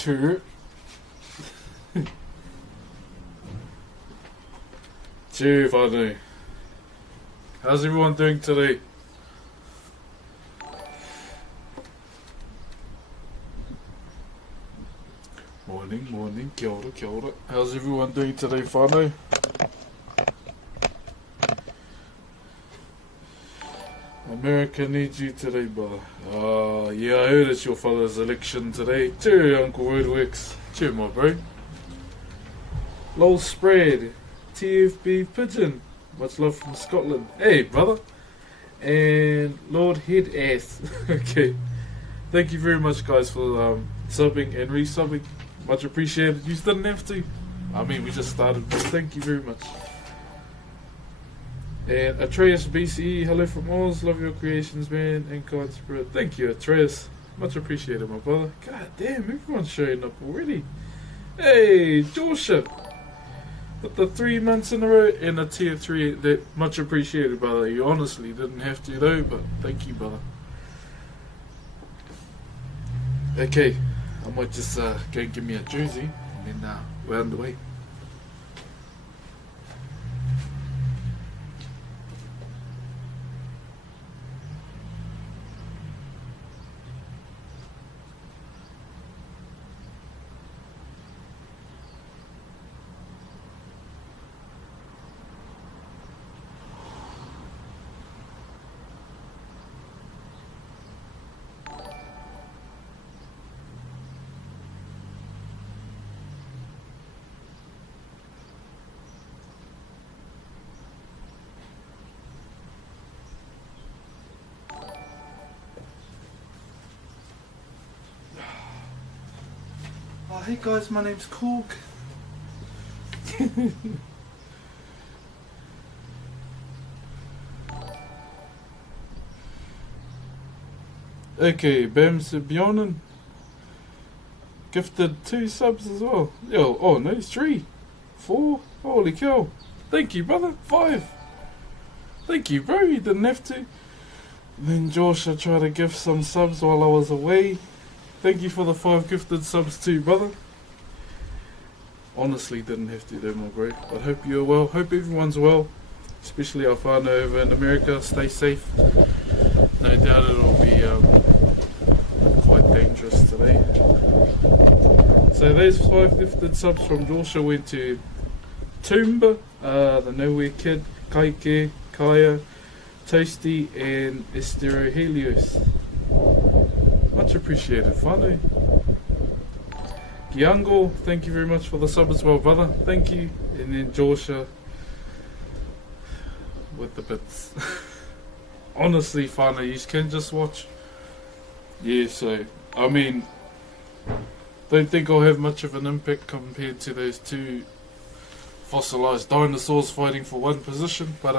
True. True, Vanu. How's everyone doing today? Morning, kia ora, kia ora. How's everyone doing today, Vanu? America needs you today, brother. Yeah, I heard it's your father's election today. Cheerio, Uncle Roadworks. Cheerio, my bro. Lol Spread. TFB Pigeon. Much love from Scotland. Hey, brother. And Lord Head Ass. Okay. Thank you very much, guys, for subbing and resubbing. Much appreciated. You didn't have to. I mean, we just started, but thank you very much. And Atreus BCE, hello from Oz, love your creations, man, and God Spirit. Thank you, Atreus. Much appreciated, my brother. God damn, everyone's showing up already. Hey, Joshua. With the 3 months in a row in a tier 3, that much appreciated, brother. You honestly didn't have to, though, but thank you, brother. Okay, I might just go and give me a jersey, and then we're underway. Oh, hey guys, my name's Korg. Okay, Bams Bjornen gifted 2 subs as well. Yo, oh no, 3, 4, holy cow. Thank you, brother. 5. Thank you, bro, you didn't have to. Then Joshua tried to gift some subs while I was away. Thank you for the 5 gifted subs too, brother. Honestly, didn't have to do, my bro. But hope you're well. Hope everyone's well. Especially our whānau over in America. Stay safe. No doubt it'll be quite dangerous today. So those 5 gifted subs from Joshua went to Toomba, the Nowhere Kid, Kaike, Kaya, Toasty, and Estero Helios. Much appreciated, whānau. Giango, thank you very much for the sub as well, brother. Thank you. And then Joshua with the bits. Honestly, whānau, you can just watch. Yeah, so, I mean, don't think I'll have much of an impact compared to those 2 fossilized dinosaurs fighting for one position. But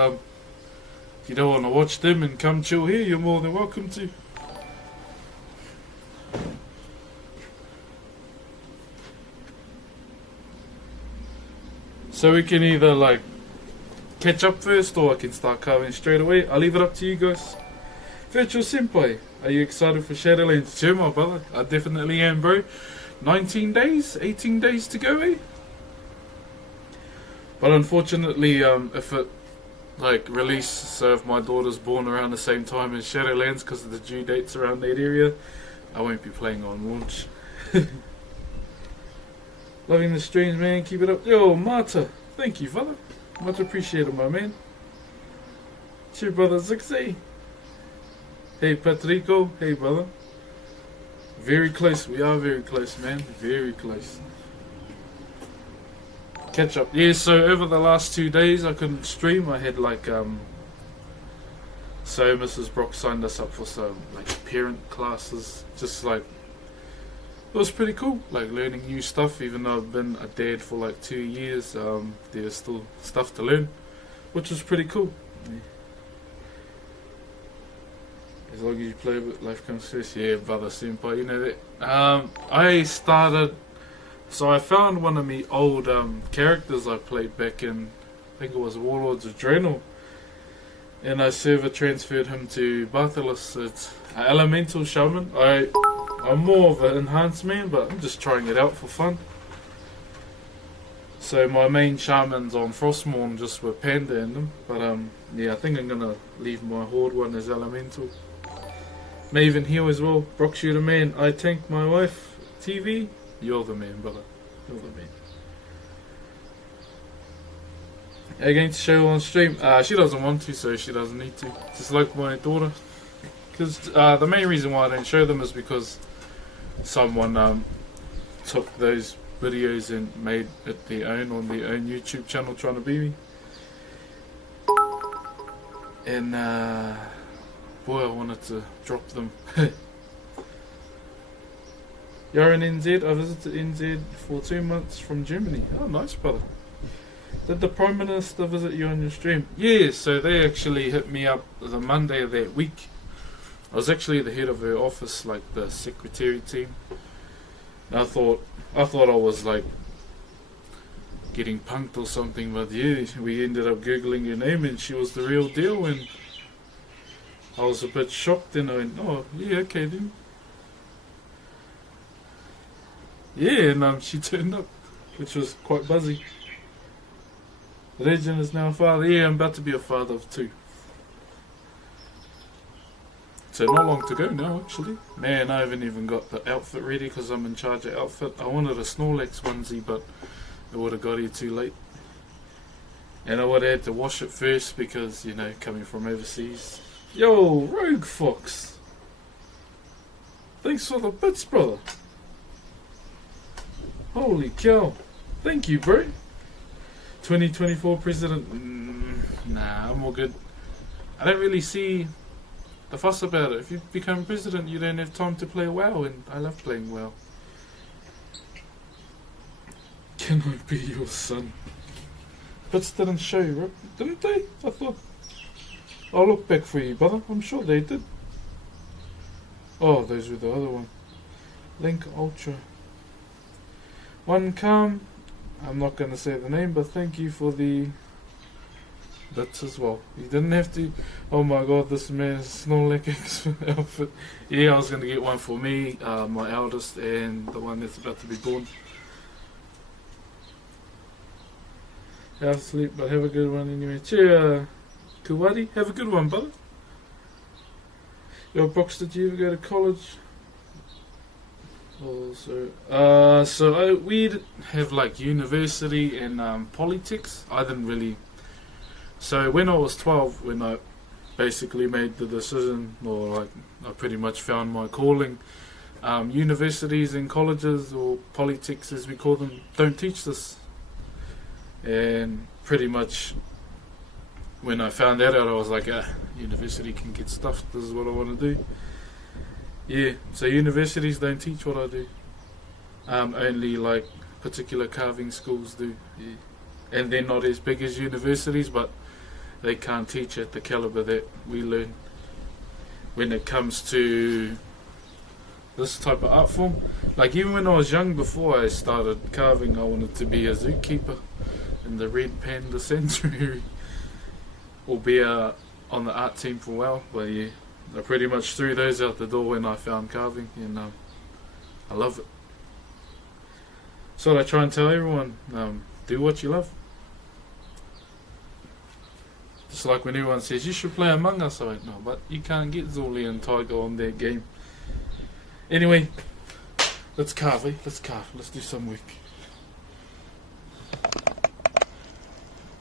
if you don't want to watch them and come chill here, you're more than welcome to. So we can either like catch up first, or I can start carving straight away. I'll leave it up to you guys. Virtual Senpai, are you excited for Shadowlands 2, my brother? I definitely am, bro. 19 days, 18 days to go, eh? But unfortunately, if it like release, so if my daughter's born around the same time as Shadowlands because of the due dates around that area, I won't be playing on launch. Loving the streams, man. Keep it up. Yo, Marta. Thank you, brother. Much appreciated, my man. Cheer, brother Zixi. Hey, Patrico. Hey, brother. Very close. We are very close, man. Very close. Catch up. Yeah, so over the last 2 days, I couldn't stream. I had like, so Mrs. Broxh signed us up for some like parent classes. Just like, it was pretty cool, like learning new stuff. Even though I've been a dad for like 2 years, there's still stuff to learn, which was pretty cool. Yeah. As long as you play with life comes first. Yeah, brother senpai, you know that. I started, so I found one of my old characters I played back in, I think it was Warlords of Draenor, and I server transferred him to Bartholus. It's an elemental shaman. I I'm more of an enhanced man, but I'm just trying it out for fun. So my main shamans on Frostmourne just with Panda in them. But yeah, I think I'm gonna leave my Horde one as Elemental. Maven Heal as well. Broxh, you the man. I tank my wife. TV, you're the man, brother. You're the man. Are you going to show on stream? She doesn't want to, so she doesn't need to. Just like my daughter. Because the main reason why I don't show them is because someone took those videos and made it their own on their own YouTube channel trying to be me. And boy, I wanted to drop them. You're in NZ. I visited NZ for 2 months from Germany. Oh, nice, brother. Did the Prime Minister visit you on your stream? Yeah, so they actually hit me up the Monday of that week. I was actually the head of her office, like the secretary team. And I thought I was like getting punked or something, but yeah, we ended up googling her name and she was the real deal, and I was a bit shocked and I went, oh yeah, okay then. Yeah, and she turned up, which was quite buzzy. The legend is now a father. Yeah, I'm about to be a father of 2. So not long to go now, actually. Man, I haven't even got the outfit ready because I'm in charge of outfit. I wanted a Snorlax onesie, but it would have got here too late. And I would have had to wash it first because, you know, coming from overseas. Yo, Rogue Fox. Thanks for the bits, brother. Holy cow. Thank you, bro. 2024 president. Nah, I'm all good. I don't really see the fuss about it. If you become president, you don't have time to play WoW, and I love playing WoW. Can I be your son? Bits didn't show you, right? Didn't they? I thought. I'll look back for you, brother. I'm sure they did. Oh, those were the other one. Link Ultra. One calm. I'm not going to say the name, but thank you for the bits as well. You didn't have to. Oh my god, this man's Snorlax outfit. Yeah, I was going to get one for me, my eldest, and the one that's about to be born. Have sleep, but have a good one anyway. Cheer, Kuwadi. Have a good one, brother. Yo, Broxh, did you ever go to college? Also, we'd have like university and politics. I didn't really. So when I was 12, when I basically made the decision, or like I pretty much found my calling, universities and colleges, or politics as we call them, don't teach this. And pretty much when I found that out, I was like, university can get stuffed. This is what I want to do. Yeah, so universities don't teach what I do. Only like particular carving schools do. Yeah. And they're not as big as universities, but they can't teach at the caliber that we learn. When it comes to this type of art form, like even when I was young, before I started carving, I wanted to be a zookeeper in the Red Panda Sanctuary, or be on the art team for a while. But yeah, I pretty much threw those out the door when I found carving, and I love it. So I try and tell everyone, do what you love. Just like when everyone says, you should play Among Us, I went, no, but you can't get Zorli and Tiger on that game. Anyway, let's carve, eh? Let's carve, let's do some work.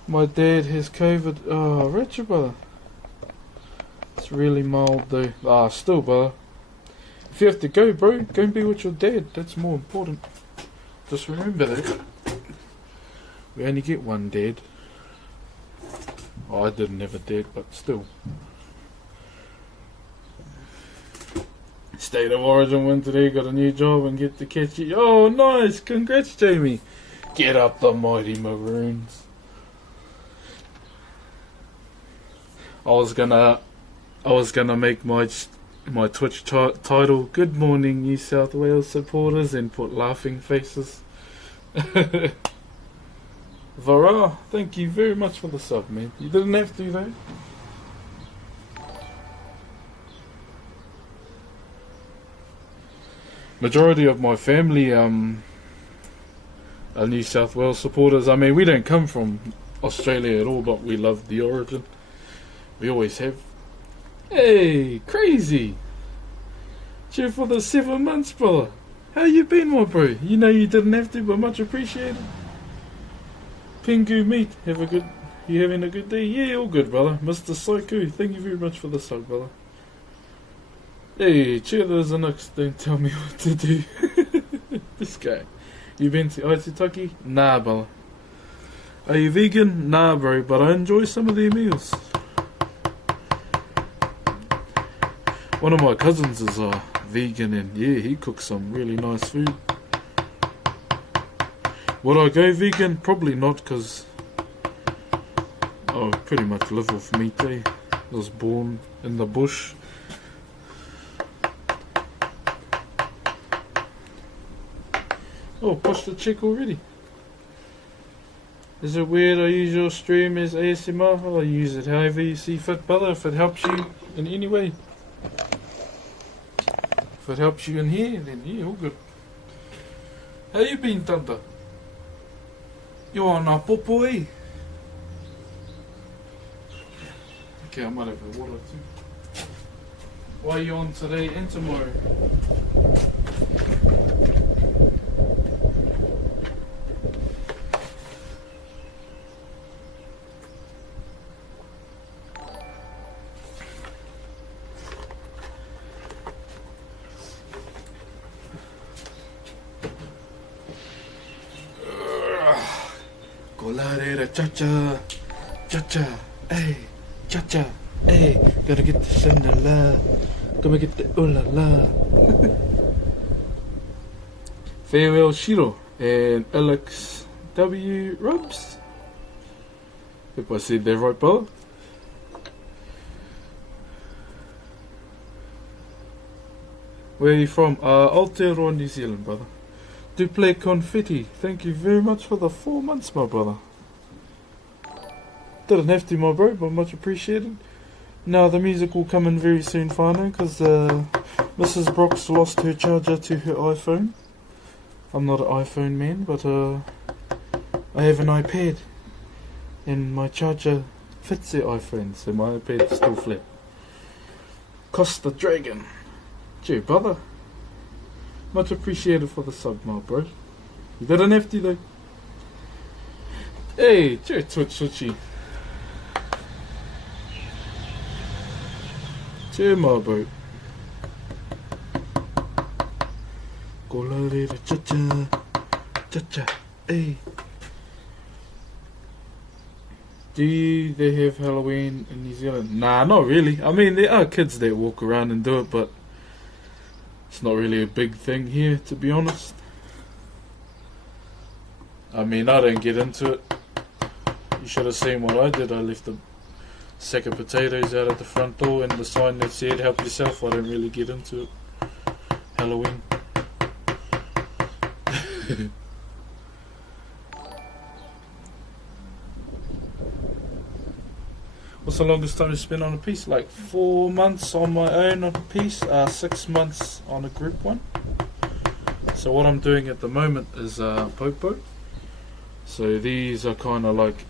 My dad has COVID. Oh, Richard, brother. It's really mild though. Still, brother. If you have to go, bro, go and be with your dad. That's more important. Just remember that. We only get one dad. Oh, I didn't have a dad, but still. State of Origin win today, got a new job and get to catch it. Oh, nice! Congrats, Jamie. Get up the mighty Maroons. I was gonna make my Twitch title "Good Morning New South Wales Supporters" and put laughing faces. Vara, thank you very much for the sub, man. You didn't have to though. majority of my family are New South Wales supporters. I mean, we don't come from Australia at all, but we love the origin. We always have. Hey, crazy! Cheer for the 7 months, brother. How you been, my bro? You know you didn't have to, but much appreciated. Pingu meat. You having a good day? Yeah, all good, brother. Mr. Psycho, thank you very much for the sub, brother. Hey, cheer the next. Don't tell me what to do. This guy. You been to Aitutaki? Nah, brother. Are you vegan? Nah, bro, but I enjoy some of their meals. One of my cousins is vegan, and yeah, he cooks some really nice food. Would I go vegan? Probably not, because I pretty much live off meat, eh? I was born in the bush. Oh, pushed the check already. Is it weird I use your stream as ASMR? I'll use it however you see fit, brother, if it helps you in any way. If it helps you in here, then yeah, all good. How you been, Tanta? You on a popo, eh? Okay, I might have a water too. Why are you on today and tomorrow? Cha-cha, cha-cha, hey, cha-cha, hey, gotta get the shanala, gonna get the ooh-la-la. Farewell Shiro and Alex W. Rubs. If I said that right, brother. Where are you from? Aotearoa, New Zealand, brother. Do play confetti. Thank you very much for the 4 months, my brother. Didn't have to, my bro, but much appreciated. Now the music will come in very soon, whānau, because Mrs. Broxh lost her charger to her iPhone. I'm not an iPhone man, but I have an iPad, and my charger fits the iPhone, so my iPad's still flat. Costa Dragon. Gee, brother. Much appreciated for the sub, my bro. You didn't have to, though. Hey, gee, Twitch Switchy. Cheer, my bro. Kolarera cha-cha, cha-cha, hey. Do they have Halloween in New Zealand? Nah, not really. I mean, there are kids that walk around and do it, but it's not really a big thing here, to be honest. I mean, I don't get into it. You should have seen what I did. I left a sack of potatoes out at the front door and the sign that said help yourself. I don't really get into it. Halloween. What's the longest time you spent on a piece? Like 4 months on my own on a piece, 6 months on a group one. So what I'm doing at the moment is popo. So these are kind of like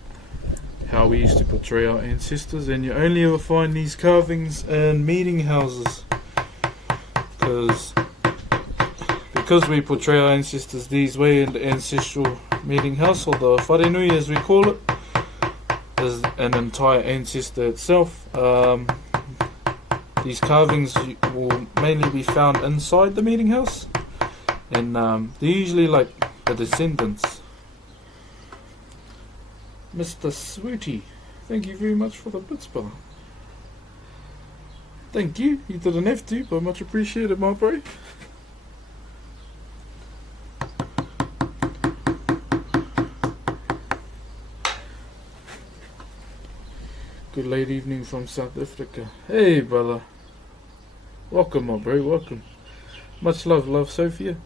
how we used to portray our ancestors, and you only ever find these carvings in meeting houses, because we portray our ancestors these way in the ancestral meeting house, or the wharenui as we call it, is an entire ancestor itself. These carvings will mainly be found inside the meeting house, and they're usually like the descendants. Mr. Swooty, thank you very much for the bits, brother. Thank you. You didn't have to, but much appreciated, my bro. Good late evening from South Africa. Hey, brother. Welcome, my bro. Welcome. Much love, Sophia.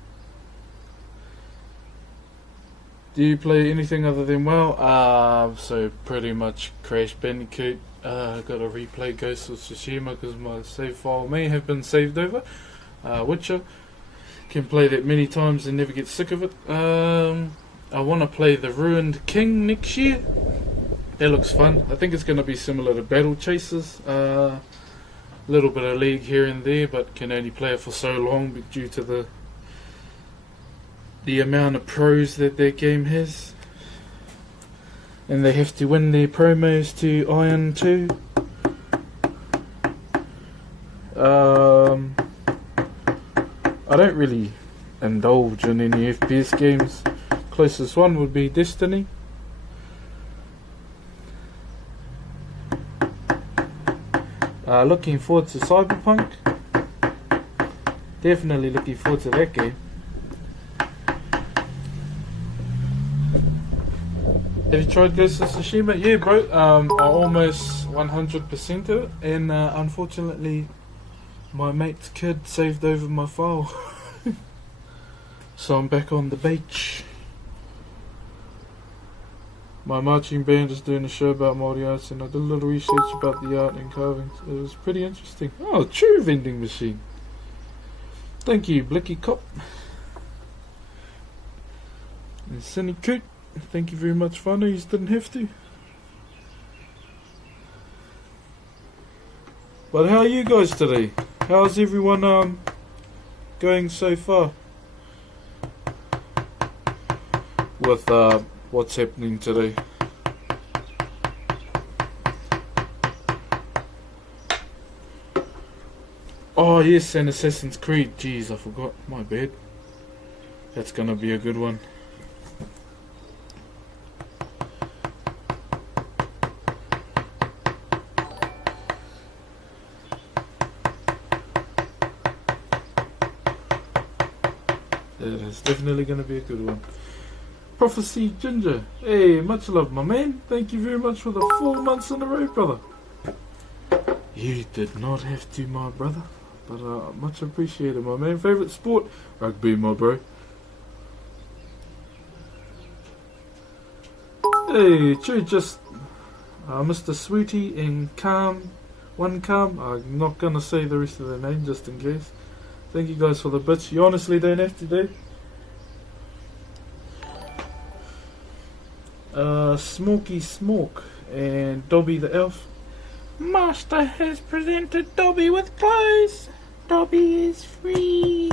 Do you play anything other than WoW? So pretty much Crash Bandicoot. Gotta replay Ghost of Tsushima because my save file may have been saved over. Witcher. Can play that many times and never get sick of it. I want to play the Ruined King next year. That looks fun. I think it's going to be similar to Battle Chasers. A little bit of League here and there, but can only play it for so long due to the amount of pros that game has. And they have to win their promos to Iron 2. I don't really indulge in any FPS games. Closest one would be Destiny. Looking forward to Cyberpunk. Definitely looking forward to that game. Have you tried Ghost of Tsushima? Yeah, bro. I almost 100%ed it, and unfortunately, my mate's kid saved over my file. So I'm back on the beach. My marching band is doing a show about Māori arts, and I did a little research about the art and carvings. It was pretty interesting. Oh, true vending machine. Thank you, Blicky Cop. And Cindy Coot. Thank you very much, Whānau. You didn't have to. But how are you guys today? How's everyone going so far? With what's happening today? Oh yes, and Assassin's Creed. Jeez, I forgot. My bad. That's gonna be a good one. It is definitely going to be a good one. Prophecy Ginger. Hey, much love, my man. Thank you very much for the 4 months in a row, brother. You did not have to, my brother. But much appreciated, my man. Favourite sport? Rugby, my bro. Hey, true, just Mr. Sweetie and Calm. One Calm. I'm not going to say the rest of the name just in case. Thank you guys for the bits. You honestly don't have to do. Smoky Smoke and Dobby the Elf. Master has presented Dobby with clothes. Dobby is free.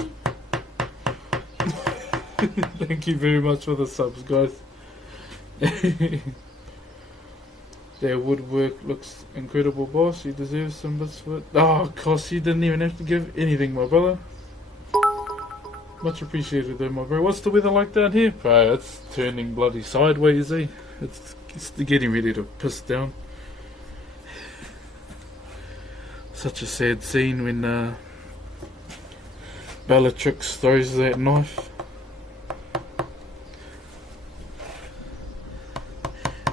Thank you very much for the subs, guys. Their woodwork looks incredible, boss. You deserve some bits for it. Oh, gosh, you didn't even have to give anything, my brother. Much appreciated there, my bro. What's the weather like down here? Bro, it's turning bloody sideways, eh? It's getting ready to piss down. Such a sad scene when Bellatrix throws that knife.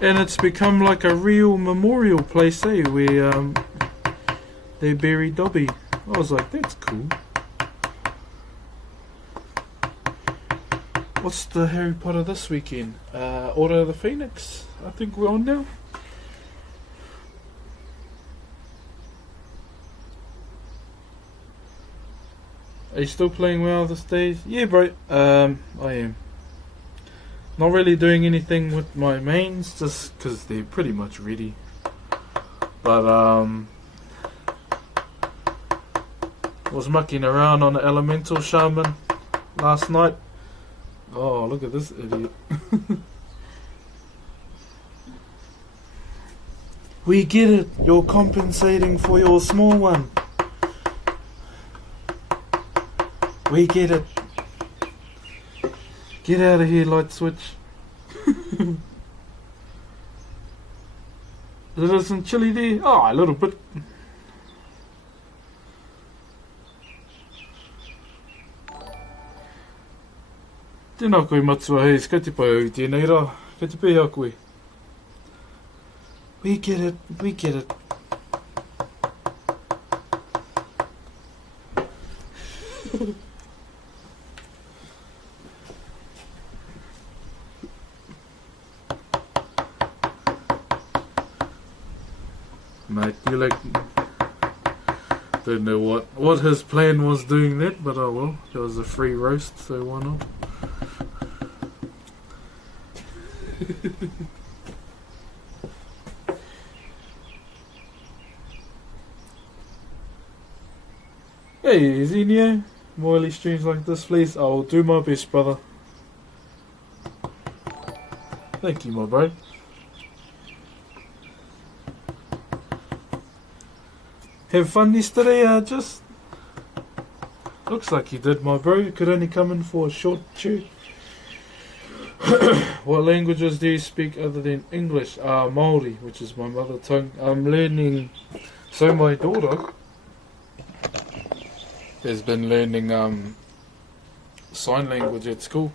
And it's become like a real memorial place, eh? Where they bury Dobby. I was like, that's cool. What's the Harry Potter this weekend? Order of the Phoenix. I think we're on now. Are you still playing WoW these days? Yeah, bro. I am. Not really doing anything with my mains, just because they're pretty much ready. But was mucking around on the Elemental Shaman last night. Oh, look at this idiot. We get it. You're compensating for your small one. We get it. Get out of here, light switch. There some chili there? Oh, a little bit. Tēnā koe matua hei, skati pai au tēnei rā. Kati pēhea koe. We get it, we get it. Mate, you like Don't know what his plan was doing that, but oh well. It was a free roast, so why not? Hey, Zinio. More streams like this, please. I will do my best, brother. Thank you, my bro. Have fun yesterday, just looks like you did, my bro. You could only come in for a short chew. What languages do you speak other than English? Māori, which is my mother tongue. I'm learning. So my daughter has been learning sign language at school.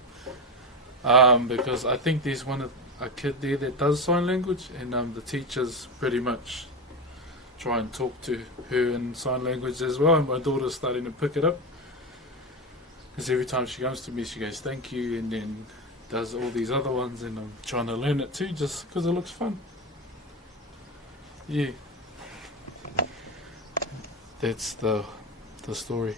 Because I think there's a kid there that does sign language, and the teachers pretty much try and talk to her in sign language as well, and my daughter's starting to pick it up, because every time she comes to me she goes thank you, and then does all these other ones, and I'm trying to learn it too just because it looks fun. Yeah, that's the story.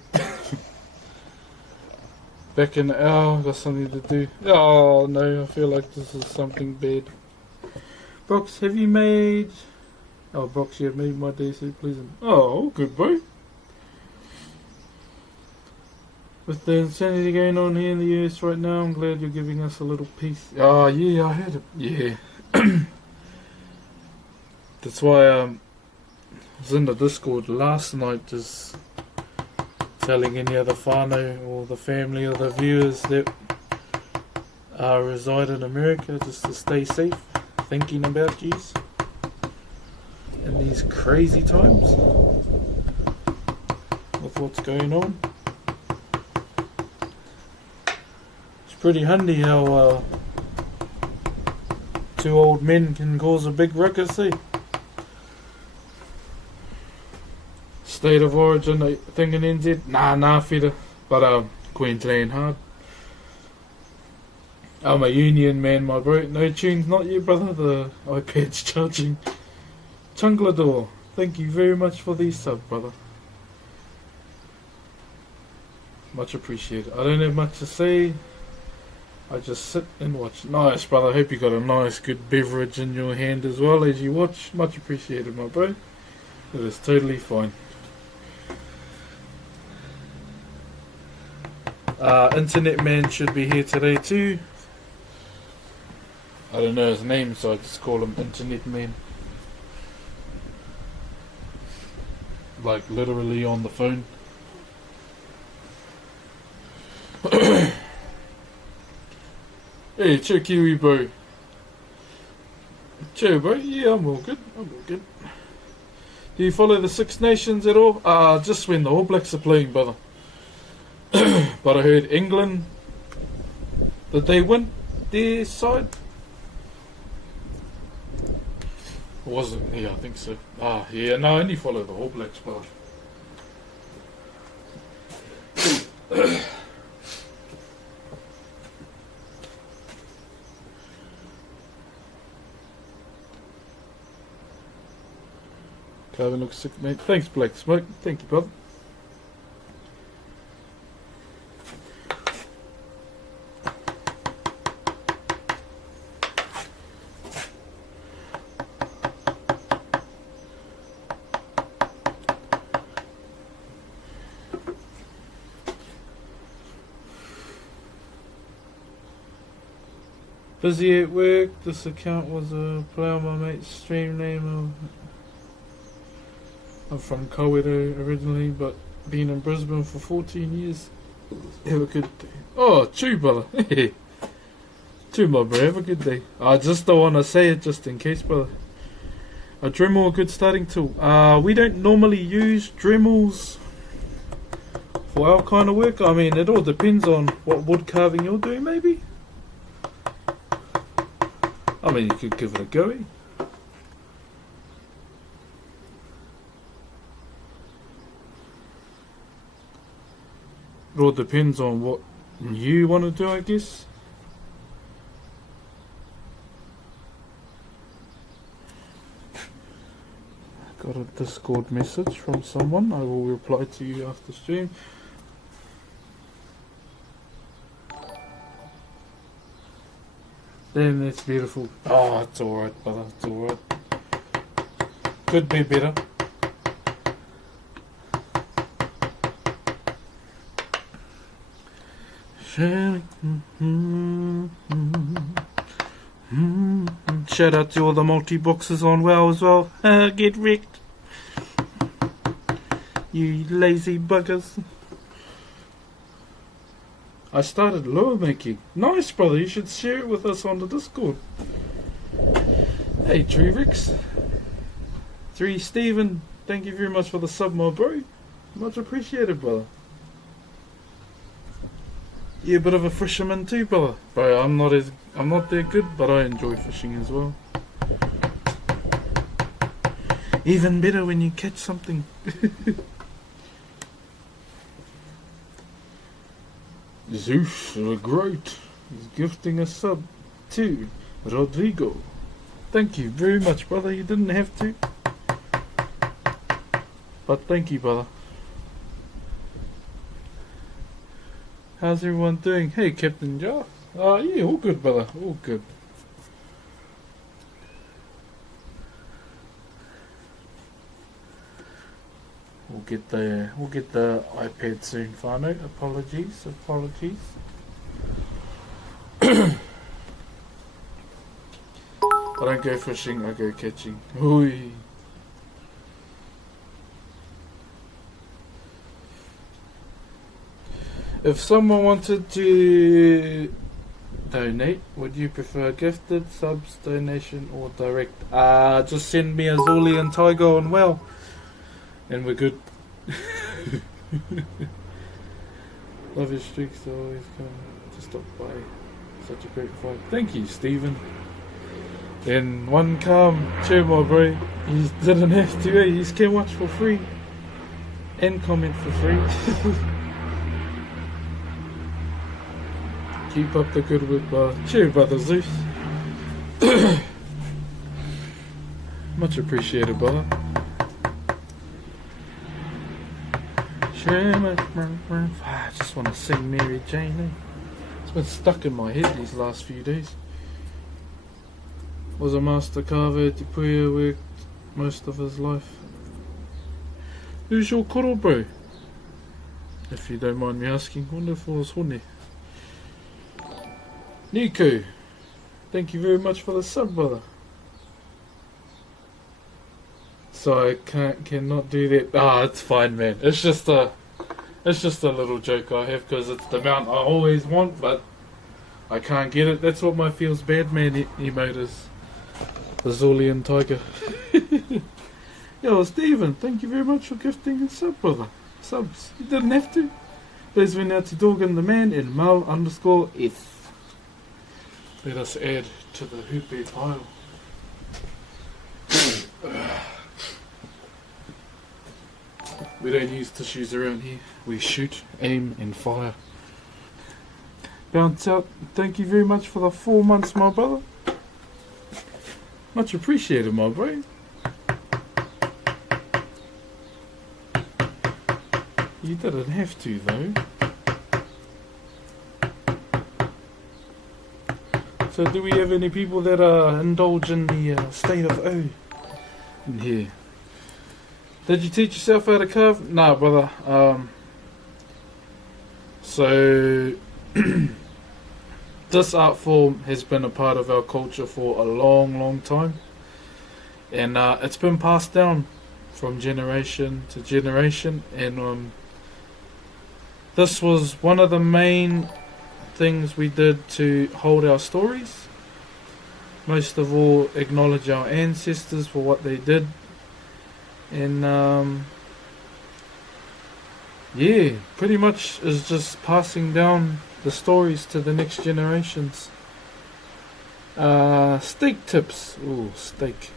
Back in the hour, got something to do. Oh no, I feel like this is something bad. Broxh, have you made... Oh, Broxh, you have made my day so pleasant. Oh, good, bro. With the insanity going on here in the US right now, I'm glad you're giving us a little peace. Oh, yeah, I heard it. Yeah. That's why I was in the Discord last night just telling any other whānau or the family or the viewers that reside in America just to stay safe, thinking about yous in these crazy times with what's going on. It's pretty handy how two old men can cause a big ruckus, eh? State of origin, I think in NZ? Nah, feta. But Queensland hard. I'm a union man, my bro. No tunes, not yet, brother. The iPad's charging. Chunglador, thank you very much for the sub, brother. Much appreciated. I don't have much to say. I just sit and watch. Nice, brother. I hope you got a nice, good beverage in your hand as well as you watch. Much appreciated, my bro. It is totally fine. Internet man should be here today too. I don't know his name, so I just call him Internet man. Like literally on the phone. Hey, check Kiwi, bro. Cheer, bro. Yeah, I'm all good. Do you follow the Six Nations at all? Just when the All Blacks are playing, brother. But I heard England, did they win their side? Was it? Yeah, I think so. Yeah, no, I only follow the All Blacks, brother. Carver looks sick, mate. Thanks, Black Smoke. Thank you, brother. Busy at work. This account was a play on my mate's stream name. I'm from Kawerau originally, but been in Brisbane for 14 years. Have a good day. Oh, chew, brother. Chew, my bro. Have a good day. I just don't want to say it just in case, brother. A Dremel, a good starting tool. We don't normally use Dremels for our kind of work. I mean, it all depends on what wood carving you're doing, maybe. I mean, you could give it a go. It all depends on what you want to do, I guess. Got a Discord message from someone. I will reply to you after stream. Damn, that's beautiful. Oh, it's alright, brother. It's alright. Could be better. Shout out to all the multi-boxes on WoW as well. Get wrecked. You lazy buggers. I started lure making. Nice, brother. You should share it with us on the Discord. Hey, Trevix. 3 Steven. Thank you very much for the sub, my bro. Much appreciated, brother. You're a bit of a fisherman too, brother. Bro, I'm not that good, but I enjoy fishing as well. Even better when you catch something. Zeus the Great is gifting a sub to Rodrigo. Thank you very much, brother. You didn't have to, but thank you, brother. How's everyone doing? Hey, Captain Jar. Yeah, all good, brother. All good. We'll get the iPad soon, Fano. Apologies. I don't go fishing, I go catching. Oi. If someone wanted to donate, would you prefer gifted, subs, donation, or direct? Just send me a Zoli and Tiger on WoW, and we're good. Love your streaks, always come to stop by. Such a great fight. Thank you, Stephen. And one calm, cheer my bro. You didn't have to, eh? You can watch for free and comment for free. Keep up the good work, brother. Cheer, brother Zeus. Much appreciated, brother. I just want to sing Mary Jane. Eh? It's been stuck in my head these last few days. Was a master carver at Puya, worked most of his life. Who's your koro, bro? If you don't mind me asking. Wonder if it was Hone. Nico, thank you very much for the sub, brother. So I cannot do that. It's fine, man. It's just a little joke I have because it's the amount I always want, but I can't get it. That's what my feels bad man emote is. The Zolian Tiger. Yo, Stephen, thank you very much for gifting a sub, brother. Subs. You didn't have to. Please went out to Dorgan the man and Mal_S. Let us add to the hoopy pile. We don't use tissues around here. We shoot, aim, and fire. Bounce out. Thank you very much for the 4 months, my brother. Much appreciated, my bro. You didn't have to, though. So do we have any people that indulge in the state of O in here? Did you teach yourself how to carve? Nah, brother. So this art form has been a part of our culture for a long, long time, and it's been passed down from generation to generation. And this was one of the main things we did to hold our stories. Most of all, acknowledge our ancestors for what they did. And yeah, pretty much is just passing down the stories to the next generations. Steak tips. Ooh, steak.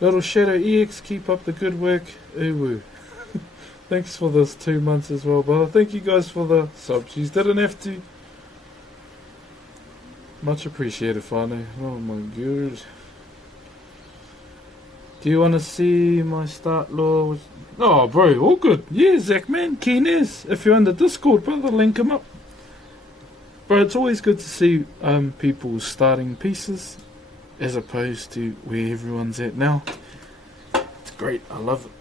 Little Shadow EX, keep up the good work. Uwu. Thanks for this 2 months as well, brother. Thank you guys for the subs. You didn't have to. Much appreciated, Fano. Oh my god. Do you want to see my start law? Oh, bro, all good. Yeah, Zach, man, keen is. If you're in the Discord, brother, link him up. Bro, it's always good to see people starting pieces as opposed to where everyone's at now. It's great. I love it.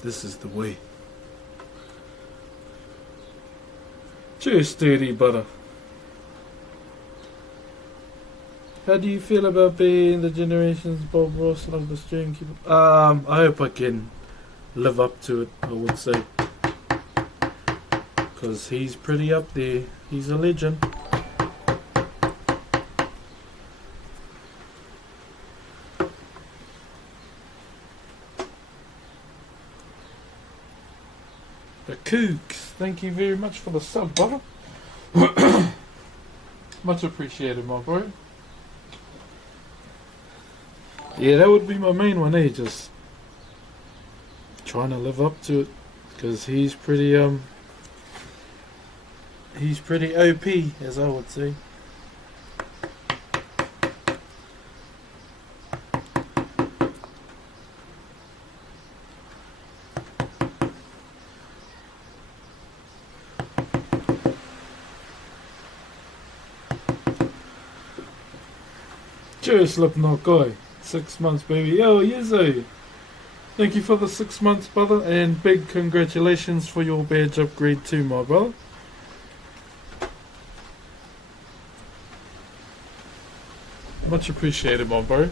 This is the way. Cheers, sturdy butter. How do you feel about being the generation's Bob Ross of the stream keeper? I hope I can live up to it, I would say. Because he's pretty up there. He's a legend. The Kooks, thank you very much for the sub, brother. Much appreciated, my bro. Yeah, that would be my main one, eh? Just trying to live up to it, because he's pretty OP, as I would say. Cheers, Slipknot guy. 6 months, baby. Yo, Yezo. Thank you for the 6 months, brother, and big congratulations for your badge upgrade too, my brother. Much appreciated, my bro.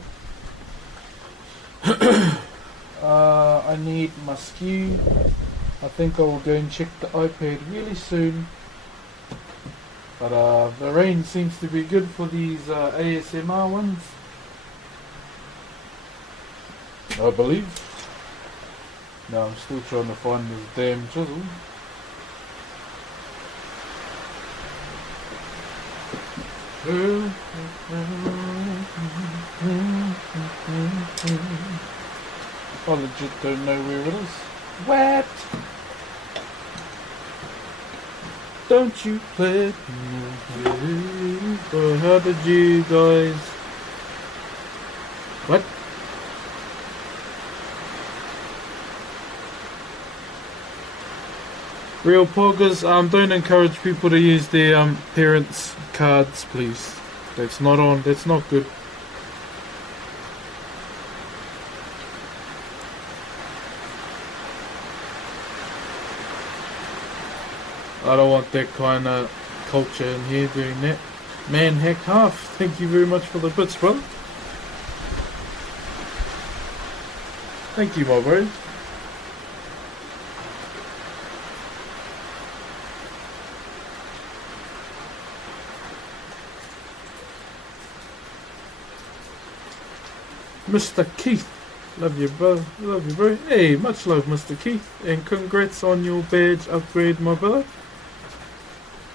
I need my skew. I think I will go and check the iPad really soon. But the rain seems to be good for these ASMR ones, I believe. No, I'm still trying to find this damn chisel. I legit don't know where it is. What? Don't you play? Or how did you guys? What? Real poggers, don't encourage people to use their parents' cards, please. That's not on. That's not good. I don't want that kind of culture in here doing that. Man, heck half. Thank you very much for the bits, brother. Thank you, my bro. Mr. Keith. Love you, bro. Love you, bro. Hey, much love, Mr. Keith. And congrats on your badge upgrade, my brother.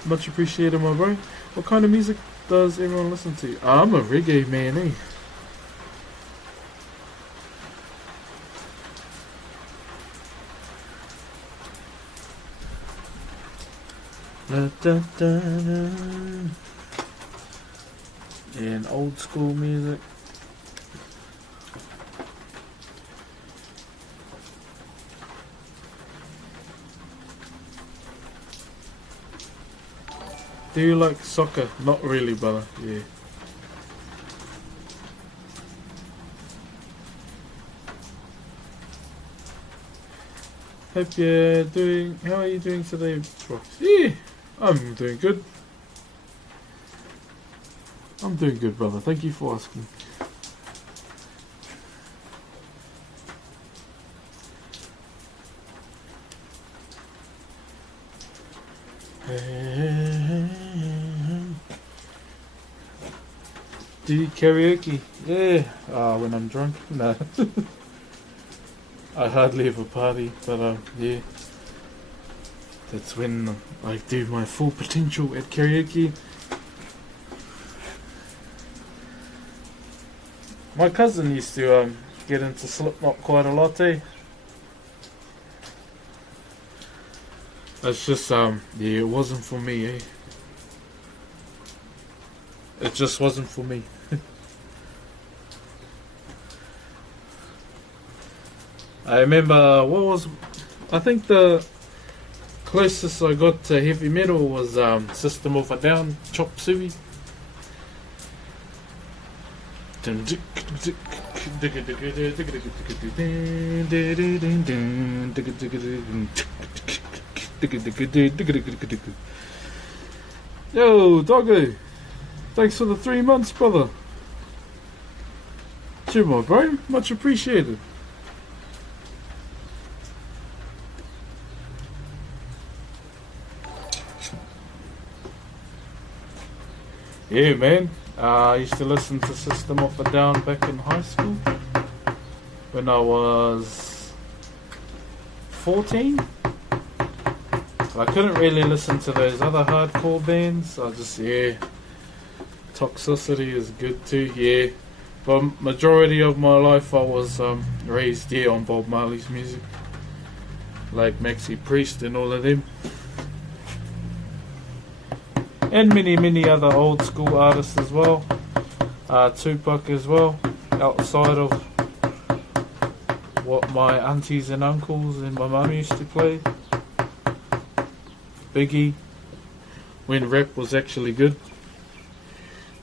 Much appreciated, my bro. What kind of music does everyone listen to? I'm a reggae man, eh? Da, da, da, da. And old school music. Do you like soccer? Not really, brother. Yeah. Hope you're doing. How are you doing today, Broxh? Yeah, I'm doing good. I'm doing good, brother. Thank you for asking. Do you karaoke? Yeah. When I'm drunk? No. I hardly ever party, but yeah. That's when I do my full potential at karaoke. My cousin used to get into Slipknot quite a lot, eh? It's just yeah, it wasn't for me, eh? It just wasn't for me. I remember I think the closest I got to heavy metal was System of a Down, Chop Suey. Yo, doggo, thanks for the 3 months, brother. Cheers, my bro, much appreciated. Yeah, man. I used to listen to System of a Down back in high school when I was 14. I couldn't really listen to those other hardcore bands. I just, Toxicity is good too, yeah. But majority of my life I was raised, on Bob Marley's music. Like Maxi Priest and all of them. And many other old school artists as well. Tupac as well, outside of what my aunties and uncles and my mum used to play. Biggie, when rap was actually good.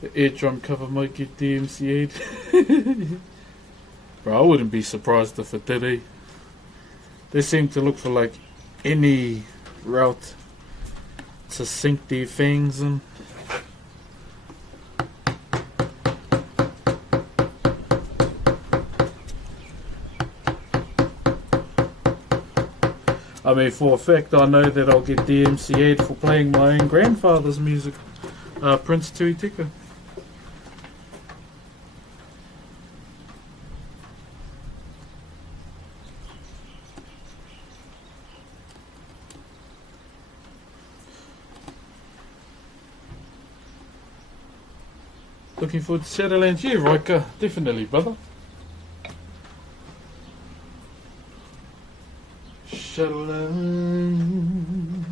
The eardrum cover might get DMCA'd. Bro, I wouldn't be surprised if it did, eh? They seem to look for like any route to sink their fangs in. I mean, for a fact, I know that I'll get DMCA'd for playing my own grandfather's music, Prince Tui Tika. Looking forward to Shadowlands. Yeah, Riker, definitely, brother. Shadowlands.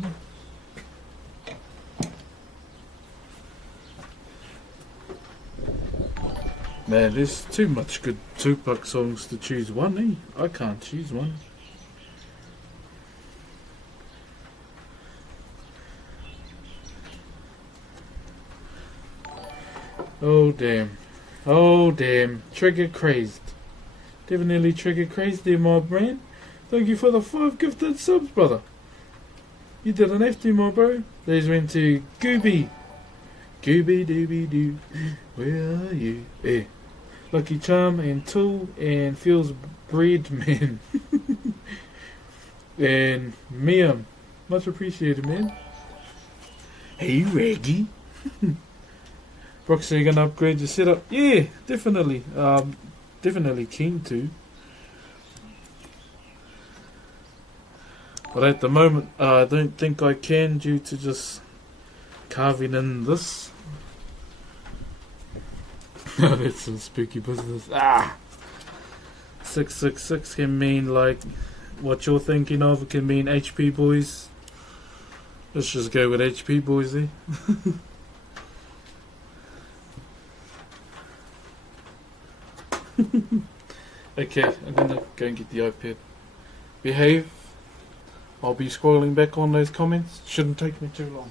Man, there's too much good Tupac songs to choose one, eh? I can't choose one. Oh damn. Oh damn. Trigger crazed. Definitely trigger crazed there, my man. Thank you for the 5 gifted subs, brother. You didn't have to, my bro. These went to Gooby. Gooby dooby doo. Where are you? Yeah. Lucky Charm and Tool and Feels Breed Man. And Miam. Much appreciated, man. Hey, Reggie. Broxh, are you gonna upgrade your setup? Yeah, definitely. Definitely keen to. But at the moment, I don't think I can due to just carving in this. That's some spooky business. 666 can mean like what you're thinking of. It can mean HP boys. Let's just go with HP boys there. Okay, I'm gonna go and get the iPad. Behave. I'll be scrolling back on those comments. Shouldn't take me too long.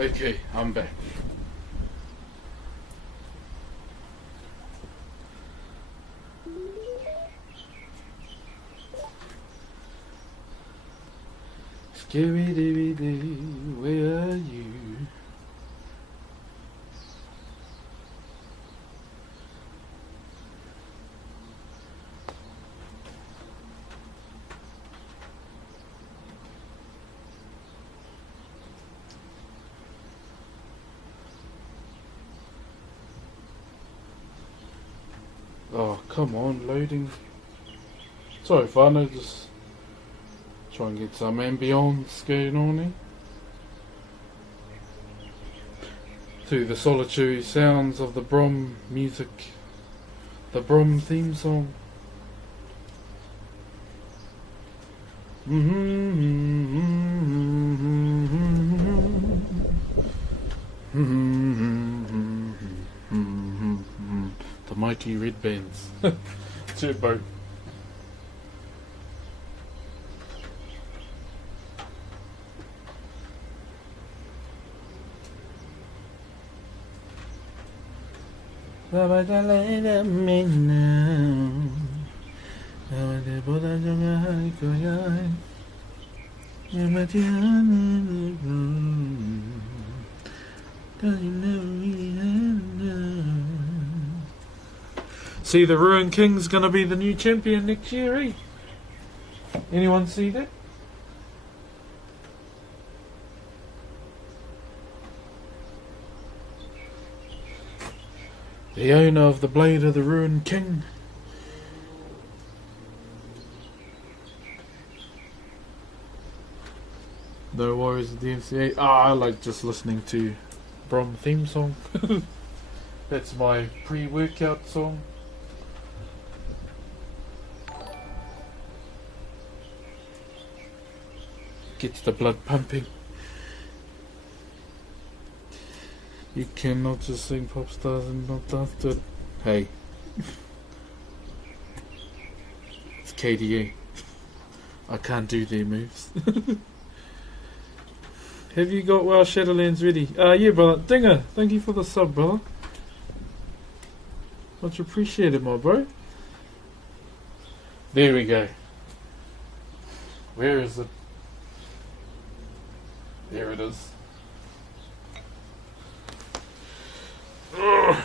Okay, I'm back. Scary dooby doo, where are you? Oh, come on, loading. Sorry, Fano, just try and get some ambience going on here. To the solitary sounds of the Broxh music. The Broxh theme song. The mighty red bands. Cheers, bro. See, the Ruined King's gonna be the new champion next year, eh? Anyone see that? The owner of the blade of the Ruined King. No worries at the MCA. I like just listening to Broxh theme song. That's my pre-workout song. Gets the blood pumping. You cannot just sing pop stars and not dance to it. Hey. It's KDA. I can't do their moves. Have you got Wild Shadowlands ready? Yeah, brother. Dinger, thank you for the sub, brother. Much appreciated, my bro. There we go. Where is it? There it is. Ugh.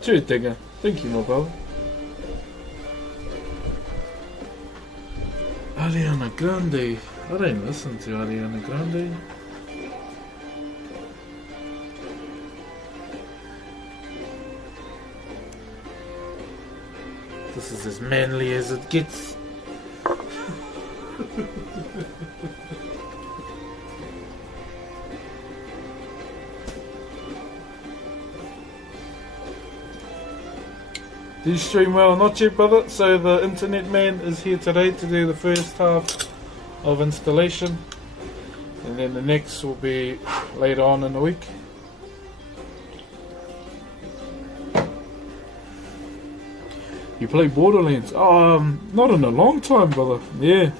Cheers, Digger. Thank you, my brother. Ariana Grande. I don't listen to Ariana Grande. This is as manly as it gets. Do you stream well or not yet, brother? So the internet man is here today to do the first half of installation, and then the next will be later on in the week. You play Borderlands? Not in a long time, brother. Yeah.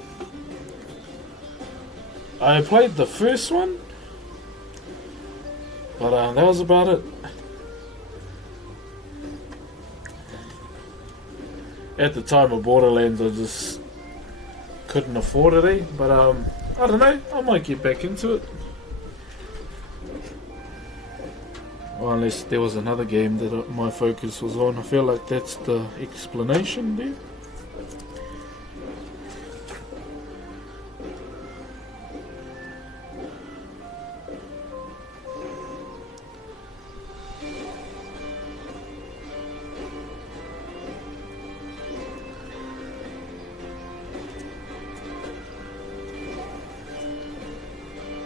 I played the first one, but that was about it. At the time of Borderlands, I just couldn't afford it, eh? But I don't know, I might get back into it. Or unless there was another game that my focus was on. I feel like that's the explanation there.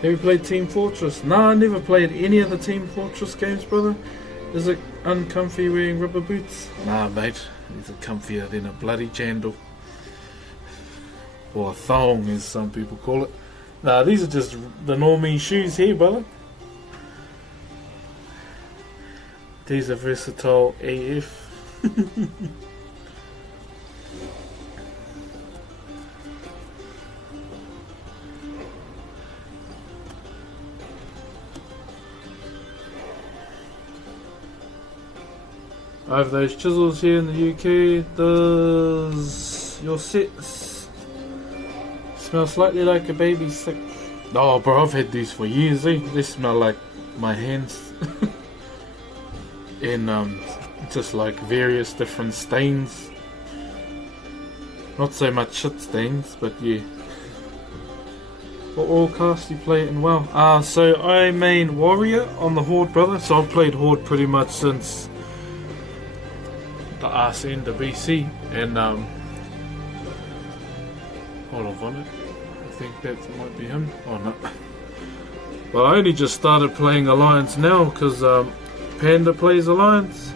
Have you played Team Fortress? No, I never played any of the Team Fortress games, brother. Is it uncomfy wearing rubber boots? Nah, mate. These are comfier than a bloody chandel. Or a thong, as some people call it. Nah, these are just the normie shoes here, brother. These are versatile AF. I have those chisels here in the UK. Does your set smell slightly like a baby's sick? Oh, bro, I've had these for years, eh? They smell like my hands. And just like various different stains. Not so much shit stains, but yeah. For all casts you play it in WoW. So I main warrior on the Horde, brother. So I've played Horde pretty much since the arse end of BC. And hold on it. I think that might be him. Oh no. But I only just started playing Alliance now because Panda plays Alliance.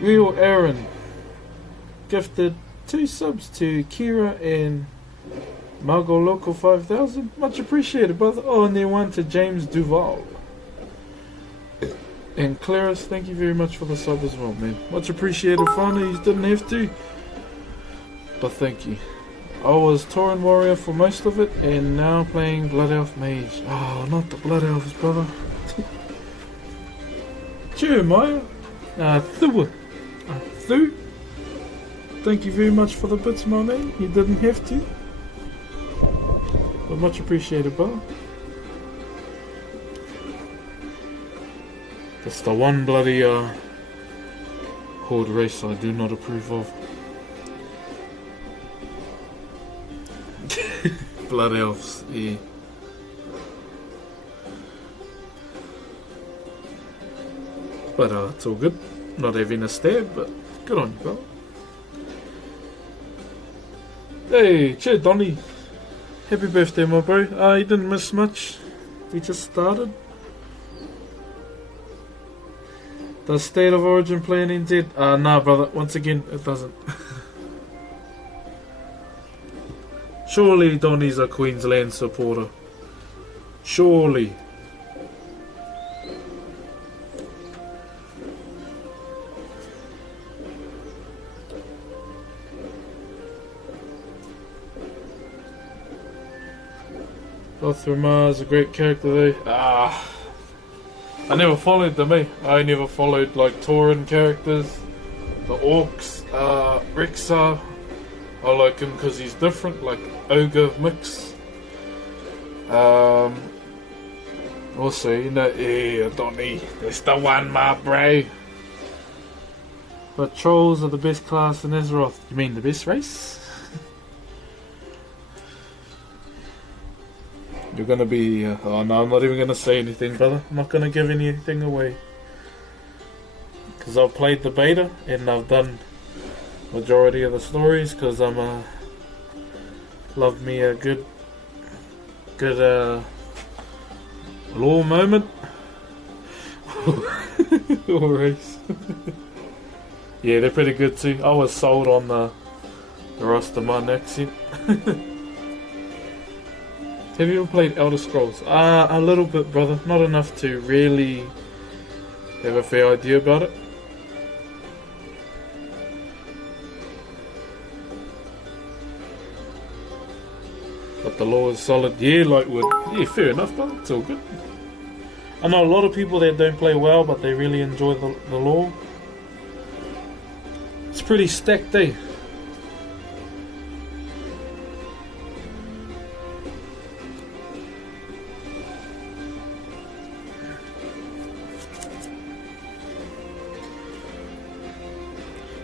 Real Aaron gifted 2 subs to Kira and Margot Local 5000. Much appreciated, brother. Oh, and then one to James Duval. And Claris, thank you very much for the sub as well, man. Much appreciated. Finally, you didn't have to, but thank you. I was Tauren Warrior for most of it, and now playing Blood Elf Mage. Oh, not the Blood Elves, brother. Jeremiah. Thu. Thank you very much for the bits, my man. You didn't have to, but much appreciated, brother. That's the one bloody Horde race I do not approve of. Blood Elves, yeah. But it's all good. Not having a stab, but good on you, brother. Hey, cheer, Donny. Happy birthday, my bro. You didn't miss much. We just started. Does State of Origin play in NZ? Nah, brother. Once again, it doesn't. Surely Donny's a Queensland supporter. Surely. Othramar is a great character though. I never followed them, eh? I never followed like Tauren characters. The Orcs, Rexar. I like him because he's different, like Ogre mix. Also, you know, yeah, Donny, that's the one, my bro. But Trolls are the best class in Azeroth. You mean the best race? You're gonna be... oh no, I'm not even gonna say anything, brother. I'm not gonna give anything away. Because I've played the beta and I've done majority of the stories because I'm love me a good lore moment. Or race. Yeah, they're pretty good too. I was sold on the Rastaman accent. Have you ever played Elder Scrolls? A little bit, brother. Not enough to really have a fair idea about it. But the lore is solid. Yeah, like wood. Yeah, fair enough, brother. It's all good. I know a lot of people that don't play WoW, but they really enjoy the lore. It's pretty stacked, eh?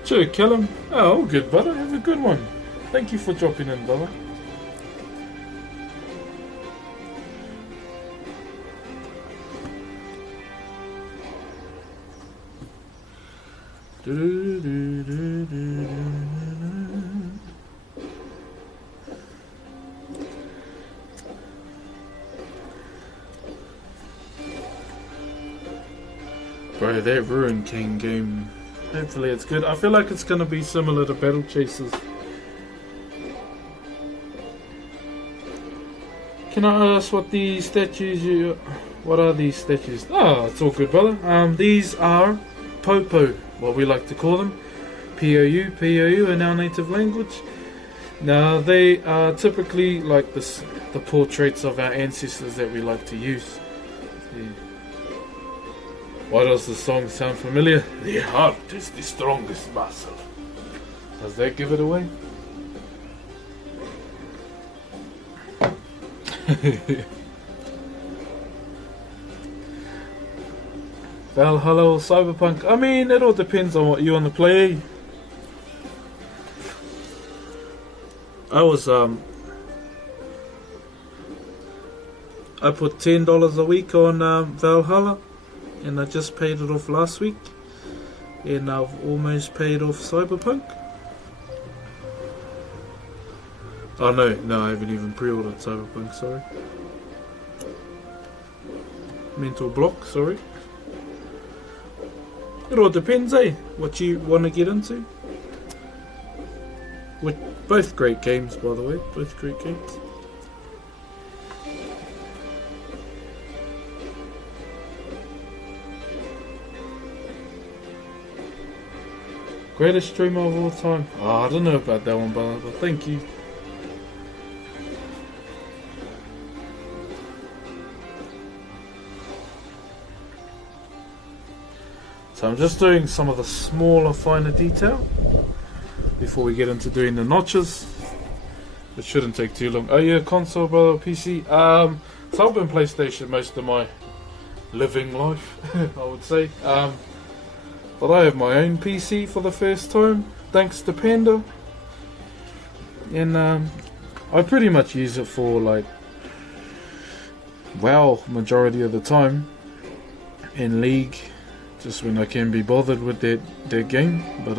Sure, kill him. Oh, all good, brother. Have a good one. Thank you for dropping in, brother. Bro, that Ruin King game, hopefully it's good. I feel like it's going to be similar to Battle Chasers. Can I ask what these statues what are these statues? Oh, it's all good, brother. These are Popo, what we like to call them. POU in our native language. Now, they are typically like the portraits of our ancestors that we like to use. Yeah. Why does the song sound familiar? The heart is the strongest muscle. Does that give it away? Valhalla or Cyberpunk? I mean, it all depends on what you want to play. I put $10 a week on Valhalla, and I just paid it off last week, and I've almost paid off Cyberpunk. Oh no, I haven't even pre-ordered Cyberpunk, sorry. Mental block, sorry. It all depends, eh? What you want to get into. Both great games, by the way. Both great games. Greatest streamer of all time. Oh, I don't know about that one, but thank you. So I'm just doing some of the smaller, finer detail before we get into doing the notches. It shouldn't take too long. Oh yeah, console, brother, PC. So I've been PlayStation most of my living life, I would say. But I have my own PC for the first time, thanks to Panda. And I pretty much use it for like, well, majority of the time in League. Just when I can be bothered with that game, but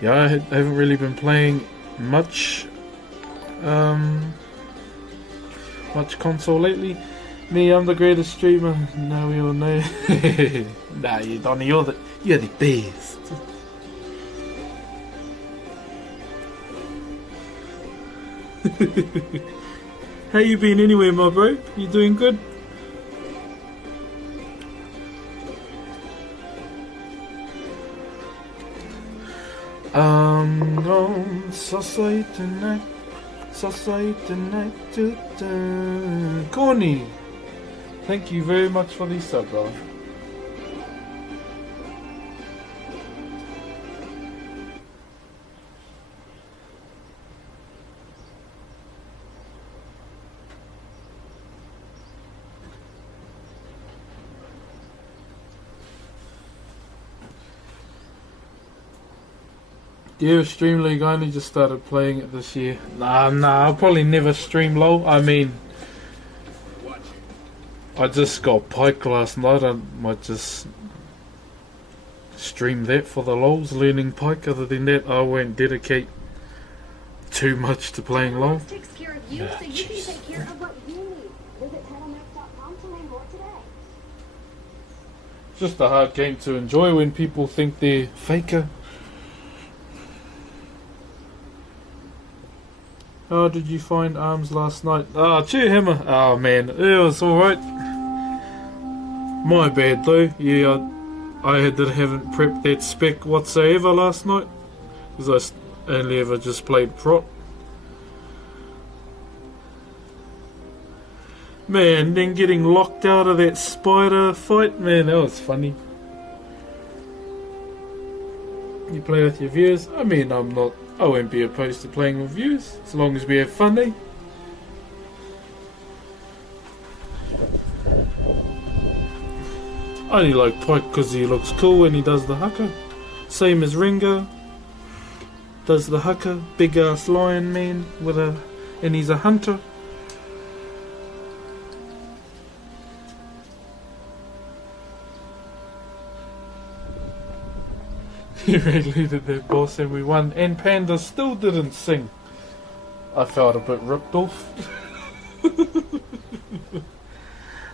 yeah, I haven't really been playing much console lately. Me, I'm the greatest streamer. Now we all know. Nah, you don't. You're the best. How you been anyway, my bro? You doing good? Society night, Corny, thank you very much for the sub, brother. Yeah, Stream League, I only just started playing it this year. Nah, I'll probably never stream LOL. I mean, I just got Pike last night. I might just stream that for the LOLs, learning Pike. Other than that, I won't dedicate too much to playing LOL. Takes care of you, so you can take care of what you need. Visit TitleMax.com to learn more today. It's just a hard game to enjoy when people think they're faker. How did you find ARMS last night? Cheer hammer. Oh man, it was alright. My bad though. Yeah, I haven't prepped that spec whatsoever last night, because I only ever just played prot. Man, then getting locked out of that spider fight, man, that was funny. You play with your viewers? I mean, I won't be opposed to playing with viewers, as long as we have fun, eh? I only like Pike because he looks cool when he does the haka. Same as Ringo. Does the haka, big ass lion man and he's a hunter. He regulated that boss and we won, and Panda still didn't sing. I felt a bit ripped off.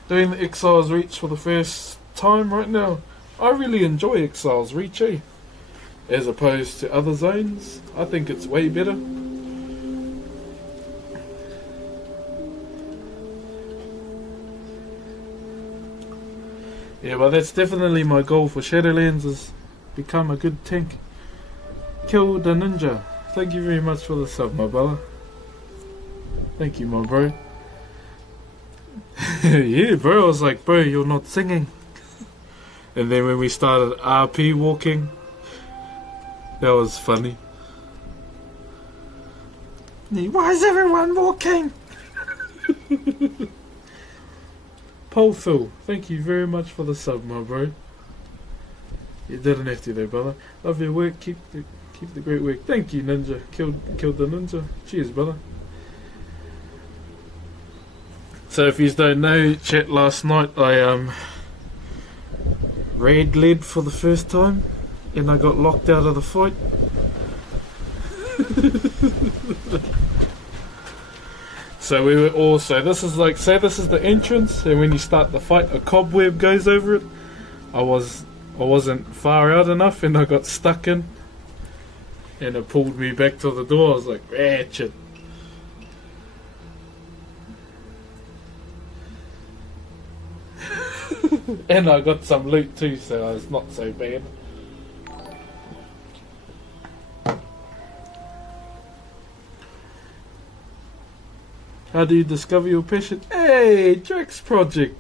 Doing the Exiles Reach for the first time right now. I really enjoy Exiles Reach, eh? As opposed to other zones. I think it's way better. Yeah, but that's definitely my goal for Shadowlands, is become a good tank. Kill the ninja. Thank you very much for the sub, my brother. Thank you, my bro. Yeah, bro, I was like, bro, you're not singing. And then when we started RP walking, That was funny. Why is everyone walking? Paul Phil, thank you very much for the sub, my bro. You didn't have to though, brother. Love your work, keep the great work. Thank you, Ninja. Killed the ninja. Cheers, brother. So if you don't know, chat, last night I red led for the first time and I got locked out of the fight. So we were all, so this is like, say this is the entrance, and when you start the fight a cobweb goes over it. I wasn't far out enough and I got stuck in and it pulled me back to the door. I was like, ratchet. And I got some loot too, so it's not so bad. How do you discover your passion? Hey, Drax Project!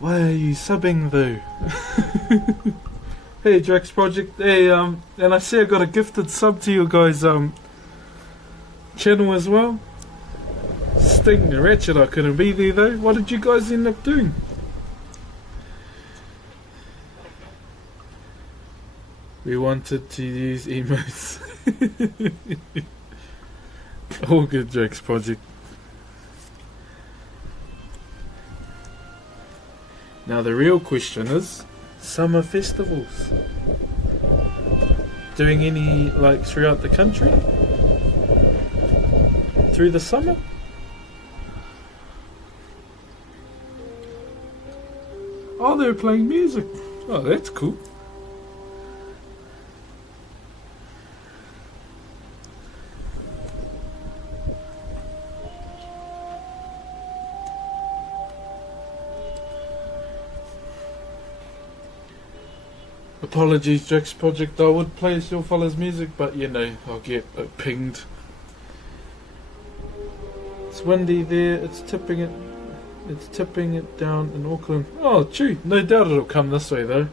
Why are you subbing though? Hey, Drax Project. Hey, and I see I got a gifted sub to your guys' channel as well. Sting the Ratchet, I couldn't be there though. What did you guys end up doing? We wanted to use emotes. All good, Drax Project. Now the real question is, summer festivals. Doing any like throughout the country? Through the summer? Oh, they're playing music. Oh, that's cool. Apologies, Drax Project. I would play your fella's music, but you know, I'll get pinged. It's windy there. It's tipping it down in Auckland. Oh, gee, no doubt it'll come this way though.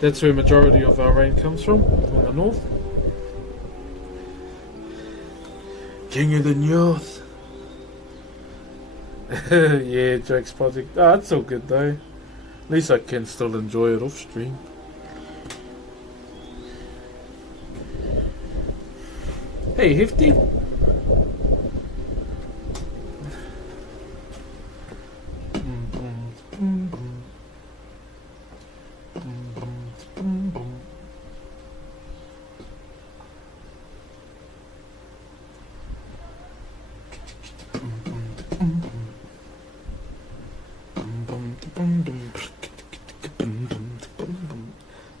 That's where majority of our rain comes from the north. King of the North. Yeah, Drax Project. Ah, it's all good though. At least I can still enjoy it off stream. Hey, Hefty.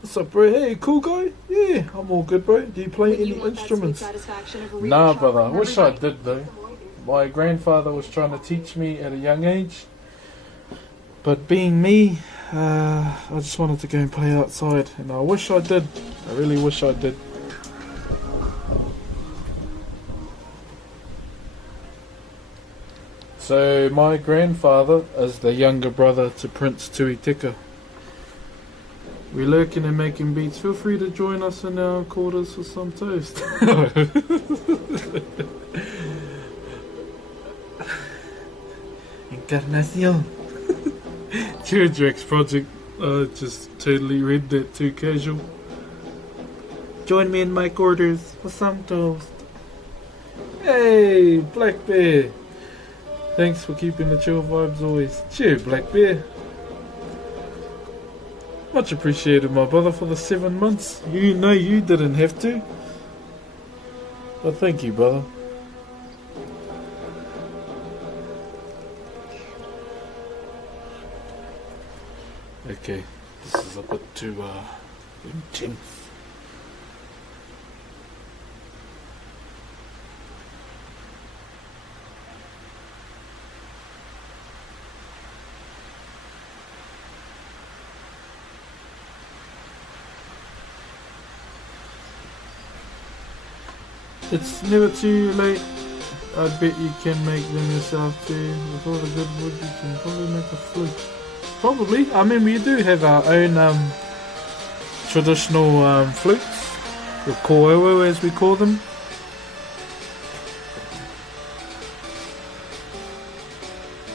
What's up, bro? Hey, cool guy? Yeah, I'm all good, bro. Do you play any instruments? Nah, brother. I wish I did, though. My grandfather was trying to teach me at a young age. But being me, I just wanted to go and play outside. And I wish I did. I really wish I did. So, my grandfather is the younger brother to Prince Tuiteka. We're lurking and making beats. Feel free to join us in our quarters for some toast. Encarnacion. Drax Project. I just totally read that too casual. Join me in my quarters for some toast. Hey, Black Bear. Thanks for keeping the chill vibes always. Cheers, Black Bear. Much appreciated, my brother, for the 7 months. You know you didn't have to. But thank you, brother. Okay, this is a bit too intense. It's never too late. I bet you can make them yourself too. With all the good wood, you can probably make a flute. Probably. I mean, we do have our own traditional flutes, or koewo as we call them.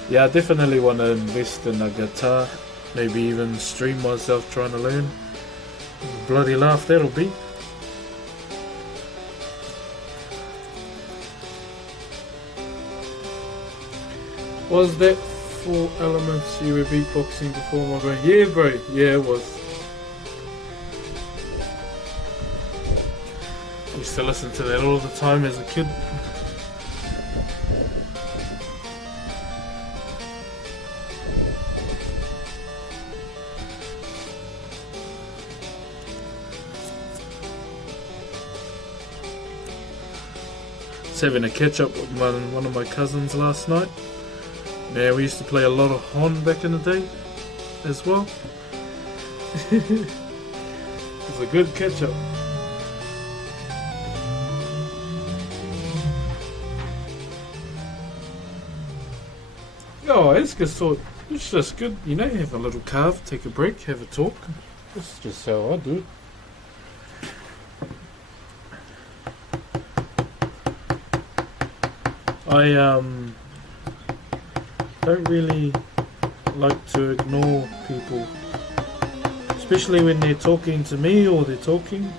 Yeah, I definitely want to invest in a guitar, maybe even stream myself trying to learn. Bloody laugh that'll be. Was that 4 elements you were beatboxing before my brain? Yeah bro, yeah it was. I used to listen to that all the time as a kid. I was having a catch up with one of my cousins last night. Yeah, we used to play a lot of hon back in the day as well. It was a good catch up. Oh, it's just thought it's just good, you know, have a little carve, take a break, have a talk. That's just how I do it. I don't really like to ignore people, especially when they're talking to me or they're talking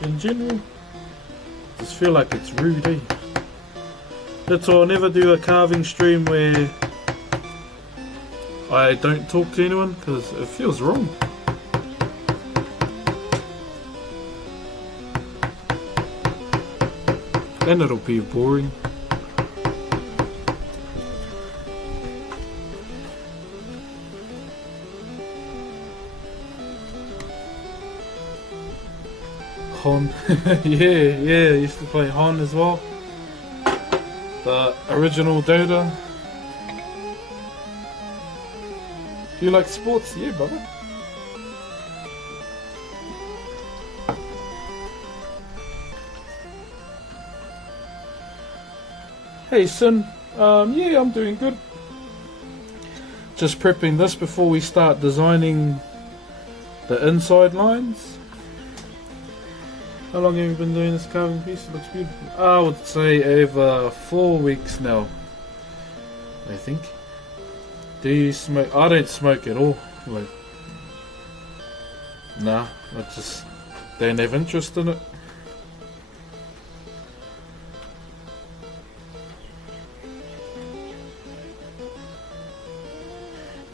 in general. Just feel like it's rude, eh? That's why I'll never do a carving stream where I don't talk to anyone, because it feels wrong. And it'll be boring. Hon. yeah, I used to play Hon as well. The original Dota. Do you like sports? Yeah, brother. Hey, son. Yeah, I'm doing good. Just prepping this before we start designing the inside lines. How long have you been doing this carving piece? It looks beautiful. I would say over 4 weeks now, I think. Do you smoke? I don't smoke at all. Like, nah, I just don't have interest in it.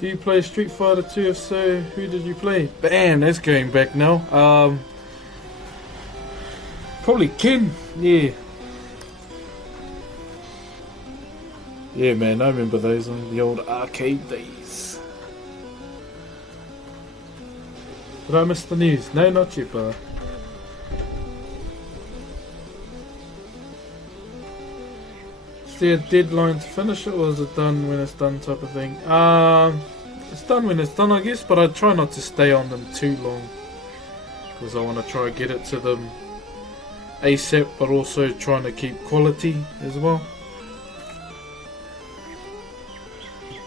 Do you play Street Fighter 2? If so, who did you play? Bam, that's going back now. Probably Ken, yeah. Yeah, man, I remember those on the old arcade days. Did I miss the news? No, not yet, brother. Is there a deadline to finish it, or is it done when it's done type of thing? It's done when it's done, I guess, but I try not to stay on them too long, because I want to try to get it to them ASAP, but also trying to keep quality as well,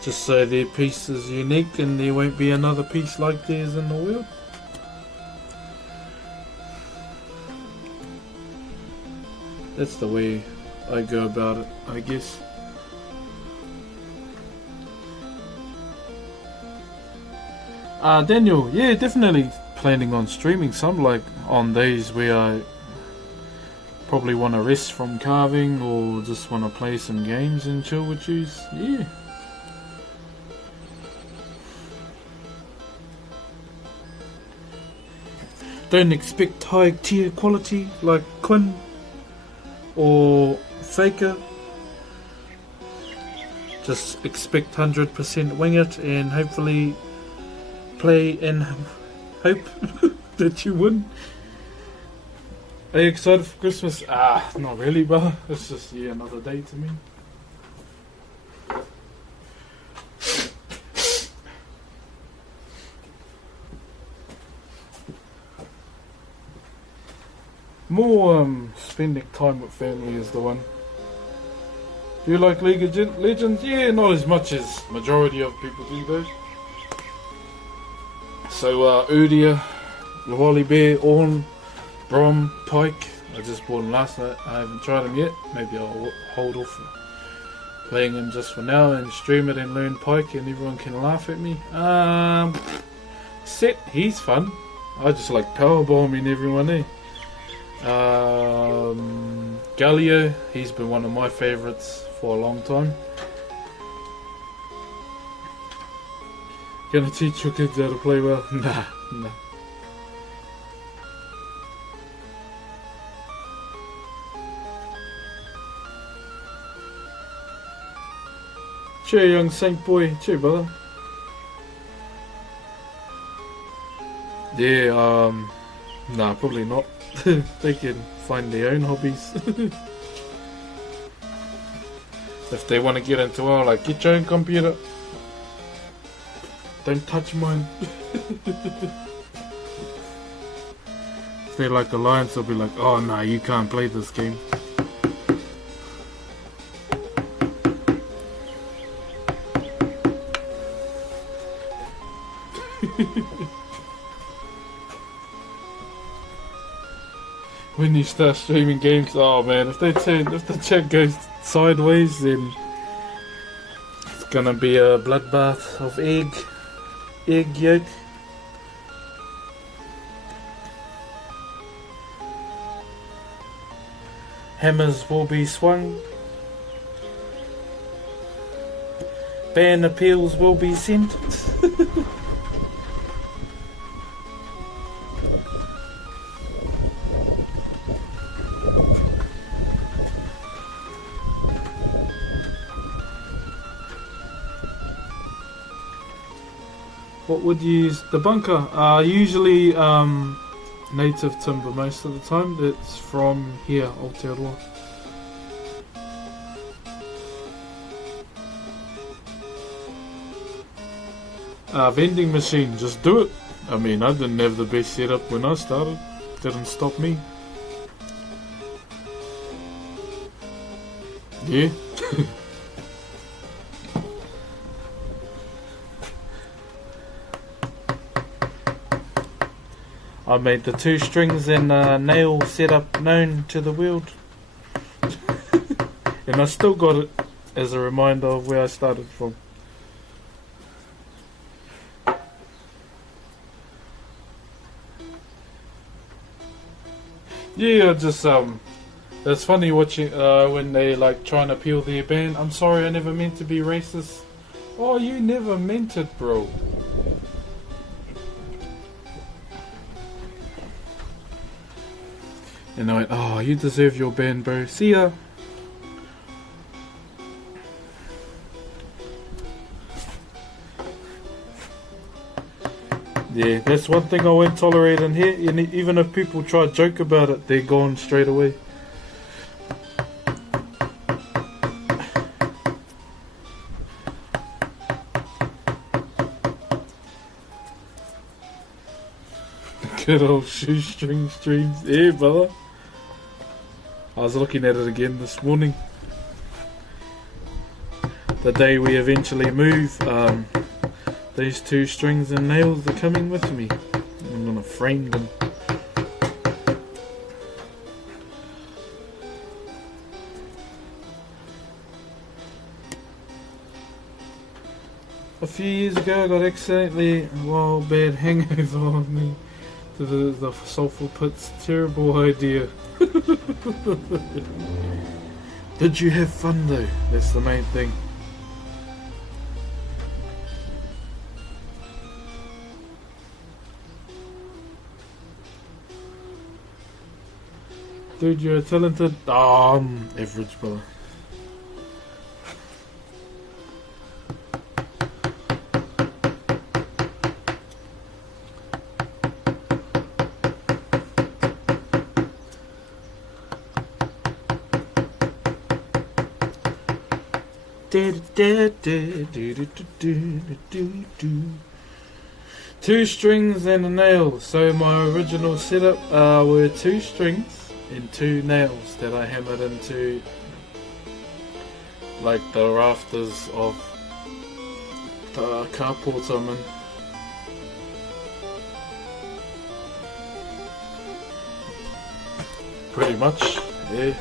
just so their piece is unique and there won't be another piece like theirs in the world. That's the way I go about it, I guess. Daniel, yeah, definitely planning on streaming some, like on days where I probably want to rest from carving or just want to play some games and chill with yous. Yeah. Don't expect high tier quality like Quinn or Faker. Just expect 100% wing it and hopefully play and hope that you win. Are you excited for Christmas? Not really, brother. It's just, yeah, another day to me. More spending time with family is the one. Do you like League of Legends? Yeah, not as much as majority of people do though. So Udia Wally Bear, Orn, Brom, Pike. I just bought them last night. I haven't tried them yet. Maybe I'll hold off playing them just for now and stream it and learn Pike and everyone can laugh at me. Set, he's fun. I just like powerbombing everyone, eh? Galio, he's been one of my favourites for a long time. Gonna teach your kids how to play well? Nah. Cheer, young Saint boy. Cheer, brother. Yeah, nah, probably not. They can find their own hobbies. If they want to get into our, like, get your own computer. Don't touch mine. If they're like Alliance, they'll be like, oh nah, you can't play this game. When you start streaming games, oh man, if the chat goes sideways, then it's gonna be a bloodbath of egg yolk. Hammers will be swung. Ban appeals will be sent. What would you use? The bunker? Usually native timber most of the time. It's from here, Aotearoa. Vending machine, just do it. I mean, I didn't have the best setup when I started. Didn't stop me. Yeah. I made the 2 strings and nail setup known to the world. And I still got it as a reminder of where I started from. Yeah, just it's funny watching when they like trying to appeal their ban. I'm sorry, I never meant to be racist. Oh, you never meant it, bro. And I went, oh, you deserve your ban, bro. See ya. Yeah, that's one thing I won't tolerate in here. Even if people try to joke about it, they're gone straight away. Good old shoestring streams. Yeah, brother. I was looking at it again this morning. The day we eventually move, these 2 strings and nails are coming with me. I'm gonna frame them. A few years ago I got accidentally a wild bad hangover on me to the sulfur pits. Terrible idea. Did you have fun though? That's the main thing. Dude, you're a talented average, brother. Two strings and a nail. So my original setup were 2 strings and 2 nails that I hammered into like the rafters of the carport I'm in. pretty much. Yeah.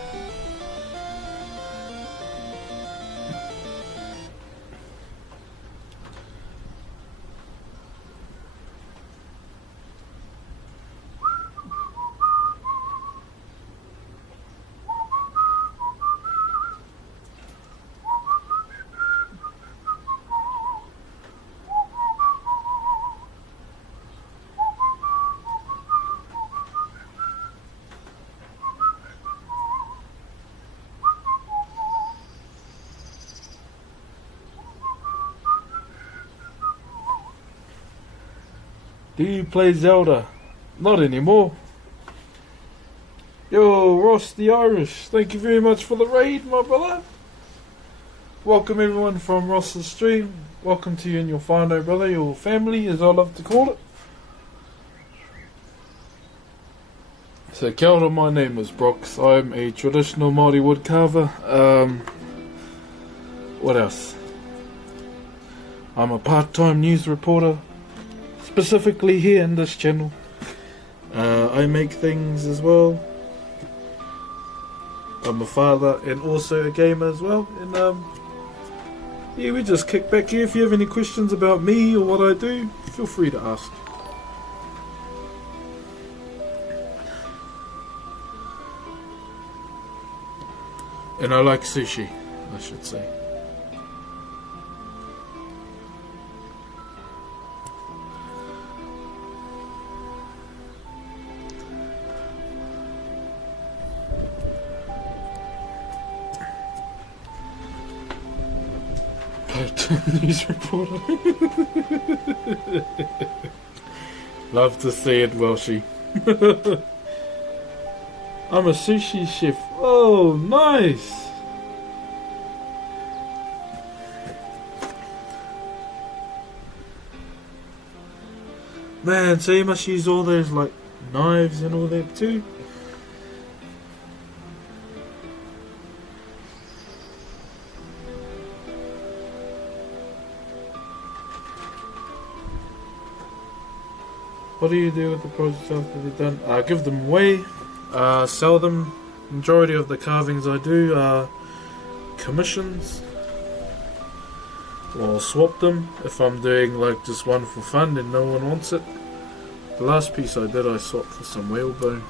Do you play Zelda? Not anymore. Yo, Ross the Irish, thank you very much for the raid, my brother. Welcome everyone from Ross's stream. Welcome to you and your whānau, brother, your family, as I love to call it. So, kia ora, my name is Broxh. I'm a traditional Māori wood carver. What else? I'm a part-time news reporter, specifically here in this channel. I make things as well. I'm a father and also a gamer as well. And yeah, we just kick back here. If you have any questions about me or what I do, feel free to ask. And I like sushi, I should say. News reporter. Love to see it, Welshie. I'm a sushi chef. Oh, nice. Man, so you must use all those like knives and all that too. What do you do with the projects after they're done? I give them away, sell them. Majority of the carvings I do are commissions, or swap them if I'm doing like just one for fun and no one wants it. The last piece I did I swapped for some whalebone.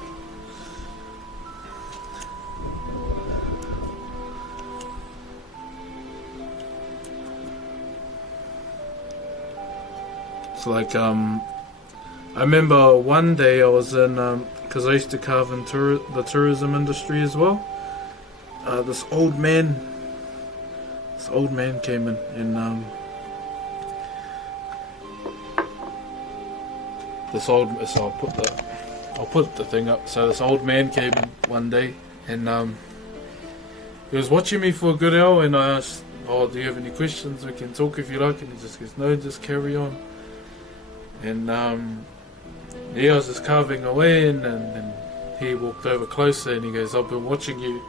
It's like I remember one day I was in, because I used to carve in the tourism industry as well. This old man came in and so I'll put the thing up. So this old man came one day and he was watching me for a good hour, and I asked, "Oh, do you have any questions? We can talk if you like." And he just goes, "No, just carry on." And yeah, I was just carving away, and he walked over closer and he goes, "I've been watching you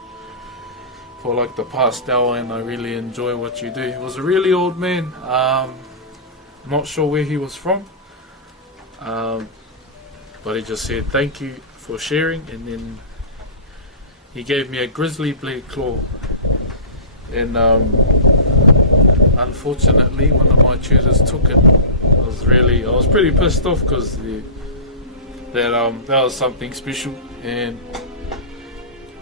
for like the past hour and I really enjoy what you do." He was a really old man. Not sure where he was from, but he just said thank you for sharing, and then he gave me a grizzly bear claw. And unfortunately one of my tutors took it. I was pretty pissed off because that was something special, and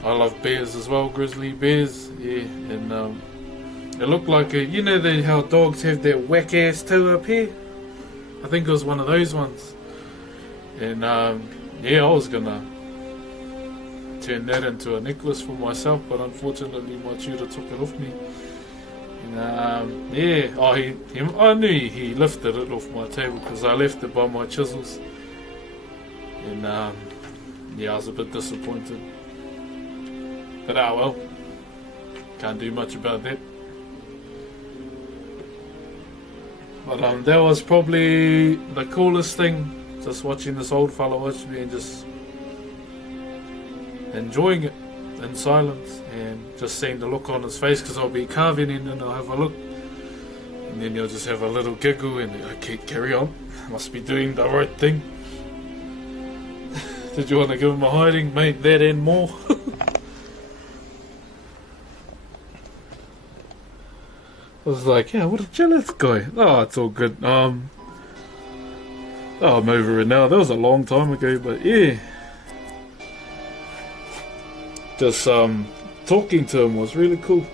I love bears as well, grizzly bears. Yeah, and it looked like you know how dogs have that whack ass toe up here. I think it was one of those ones, and yeah, I was gonna turn that into a necklace for myself, but unfortunately my tutor took it off me. And yeah, I knew he lifted it off my table because I left it by my chisels. And yeah, I was a bit disappointed, but well, can't do much about that. But that was probably the coolest thing, just watching this old fella watch me and just enjoying it in silence, and just seeing the look on his face, because I'll be carving in and I'll have a look, and then he'll just have a little giggle and okay, carry on, must be doing the right thing. Did you want to give him a hiding? Mate, that and more. I was like, yeah, what a jealous guy. Oh, it's all good. Oh, I'm over it now. That was a long time ago, but yeah. Just talking to him was really cool.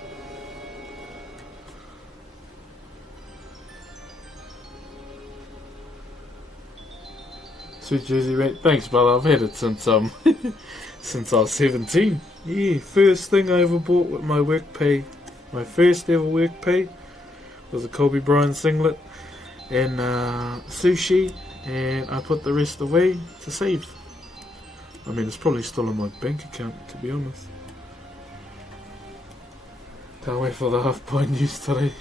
Sweet Jersey, mate. Thanks, brother. I've had it since since I was 17. Yeah, first thing I ever bought with my work pay. My first ever work pay was a Kobe Bryant singlet and sushi, and I put the rest away to save. I mean, it's probably still in my bank account, to be honest. Can't wait for the half-pint news today.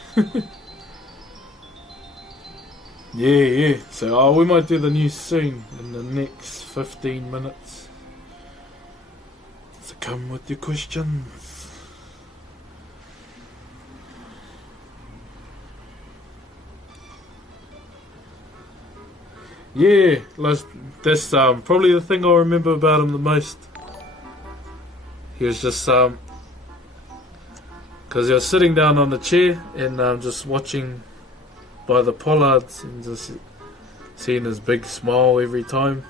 Yeah. So we might do the news soon, in the next 15 minutes. So come with your questions. Yeah, that's probably the thing I remember about him the most. He was just because he was sitting down on the chair and just watching by the pollards and just seeing his big smile every time.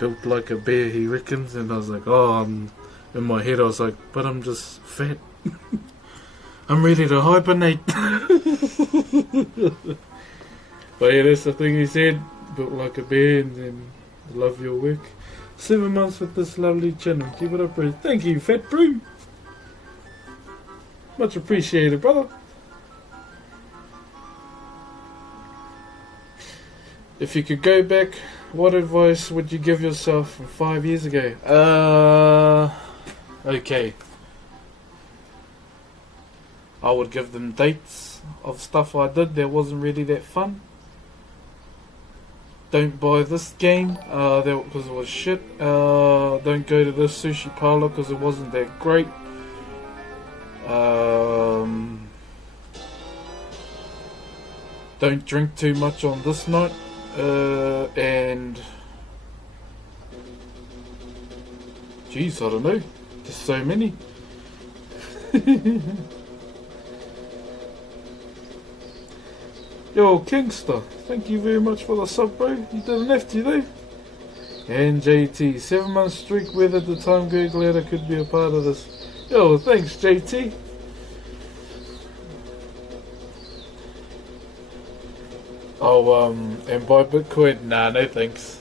Built like a bear, he reckons, and I was like, oh, in my head I was like, but I'm just fat. I'm ready to hibernate. But yeah, that's the thing he said. Built like a bear and then love your work. 7 months with this lovely channel. Keep it up, bro. Thank you, Fat Broom. Much appreciated, brother. If you could go back, what advice would you give yourself from 5 years ago? Okay. I would give them dates of stuff I did that wasn't really that fun. Don't buy this game because it was shit. Don't go to this sushi parlor because it wasn't that great. Don't drink too much on this night. And jeez, I don't know. Just so many. Yo, Kingster, thank you very much for the sub, bro. You didn't have to, though. And JT, 7 month streak. Where did the time go? Glad I could be a part of this. Yo, thanks, JT. Oh, and buy Bitcoin? Nah, no thanks.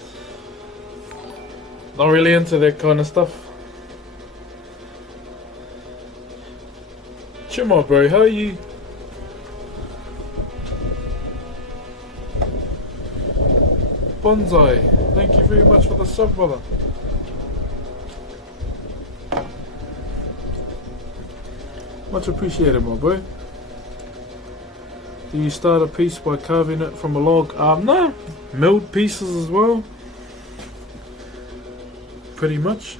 Not really into that kind of stuff. Chimo, bro, how are you? Bonsai, thank you very much for the sub, brother. Much appreciated, my boy. Do you start a piece by carving it from a log? No. Milled pieces as well. Pretty much.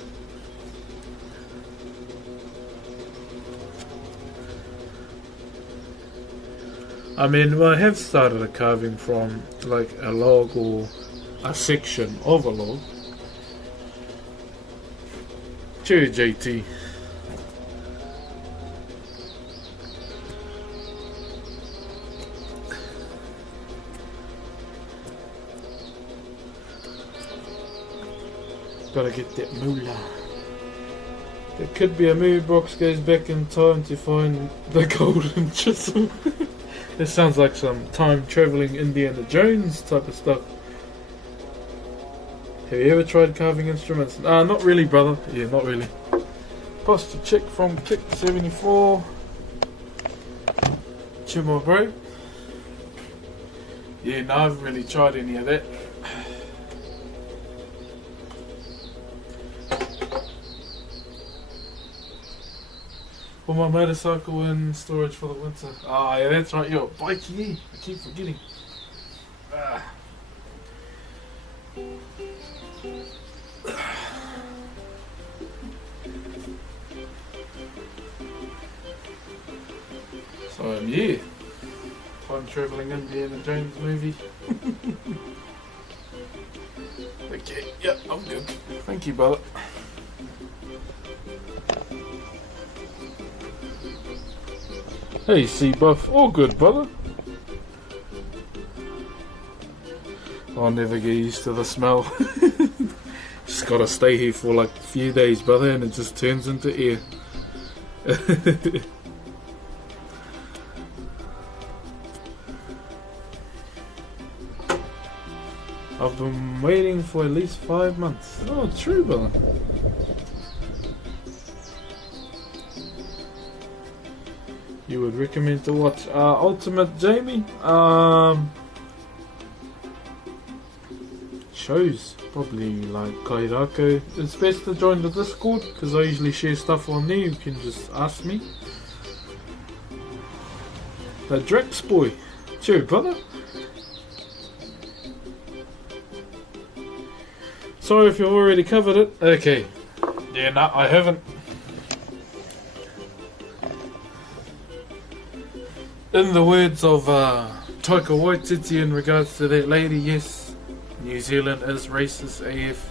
I mean, I have started a carving from like a log or a section of a log. Cheers, JT. Gotta get that moolah. There could be a movie Broxh goes back in time to find the golden chisel. This sounds like some time traveling Indiana Jones type of stuff. Have you ever tried carving instruments? Not really, brother. Yeah, not really. Posture check from Kick74. Chimo, bro. Yeah, no, I haven't really tried any of that. Put my motorcycle in storage for the winter. Ah, yeah, that's right. Yo, bikey. I keep forgetting. So, yeah. fun travelling Indiana Jones movie. Okay, yeah, I'm good. Thank you, brother. Hey, C-Buff. All good, brother. I'll never get used to the smell. Just gotta stay here for like a few days, brother, and it just turns into air. I've been waiting for at least 5 months. Oh, true, brother. You would recommend to watch Ultimate Jamie? Shows. Probably like Kairako. It's best to join the Discord because I usually share stuff on there. You can just ask me. The Drex boy. True, brother. Sorry if you've already covered it. Okay. Yeah, no, I haven't. In the words of Taika Waititi in regards to that lady, yes, New Zealand is racist AF.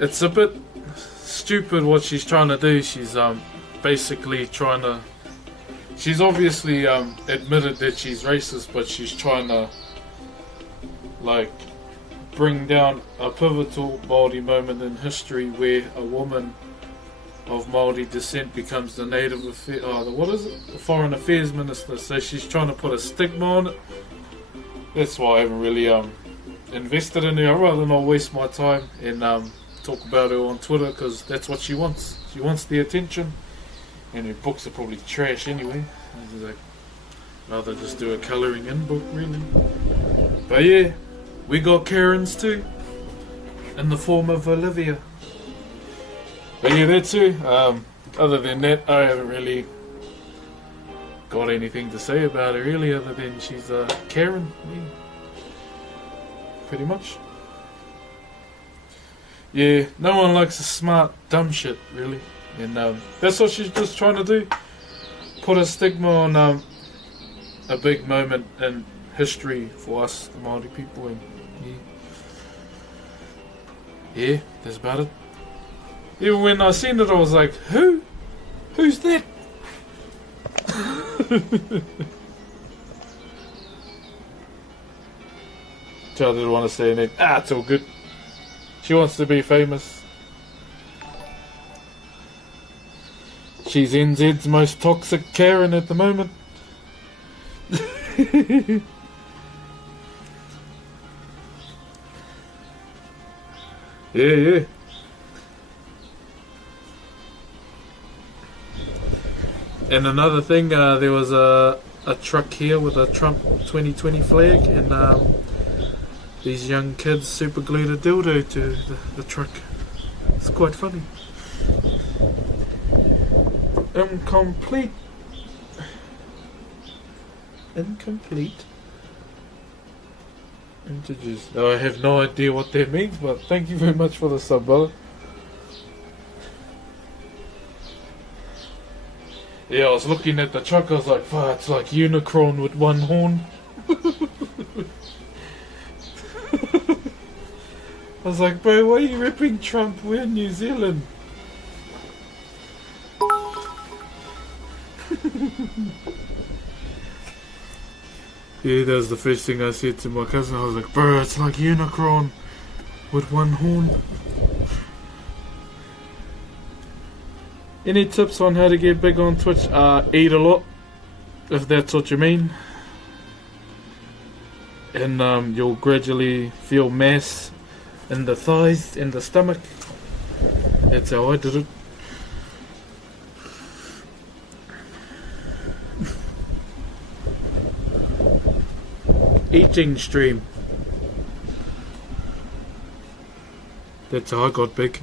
It's a bit stupid what she's trying to do. She's basically trying to... She's obviously admitted that she's racist, but she's trying to like bring down a pivotal Māori moment in history where a woman of Māori descent becomes the the Foreign Affairs Minister. So she's trying to put a stigma on it. That's why I haven't really invested in her. I'd rather not waste my time and talk about her on Twitter because that's what she wants. She wants the attention, and her books are probably trash anyway. Like, rather just do a colouring in book, really. But yeah, we got Karens too, in the form of Olivia. But yeah, that's her. Other than that, I haven't really got anything to say about her really, other than she's a Karen. Yeah. Pretty much. Yeah, no one likes a smart, dumb shit, really. And that's what she's just trying to do. Put a stigma on a big moment in history for us, the Māori people. And yeah, that's about it. Even when I seen it, I was like, who? Who's that? Child didn't want to say anything. It's all good. She wants to be famous. She's NZ's most toxic Karen at the moment. Yeah. And another thing, there was a truck here with a Trump 2020 flag, and these young kids super glued a dildo to the truck. It's quite funny. Incomplete. Integers. No, I have no idea what that means, but thank you very much for the sub, brother. Yeah, I was looking at the truck, I was like, fuck, it's like Unicron with one horn. I was like, bro, why are you ripping Trump? We're in New Zealand. Yeah, that was the first thing I said to my cousin. I was like, bro, it's like Unicron with one horn. Any tips on how to get big on Twitch? Eat a lot, if that's what you mean. And you'll gradually feel mass in the thighs, in the stomach. That's how I did it. Eating stream. That's how I got big.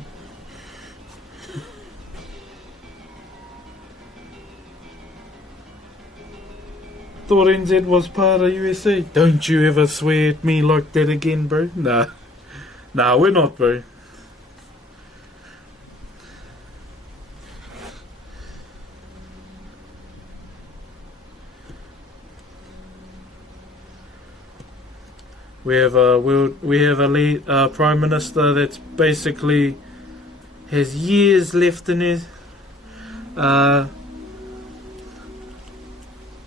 Thought NZ was part of USA. Don't you ever swear at me like that again, bro. Nah, we're not, bro. We have a prime minister that's basically has years left in it.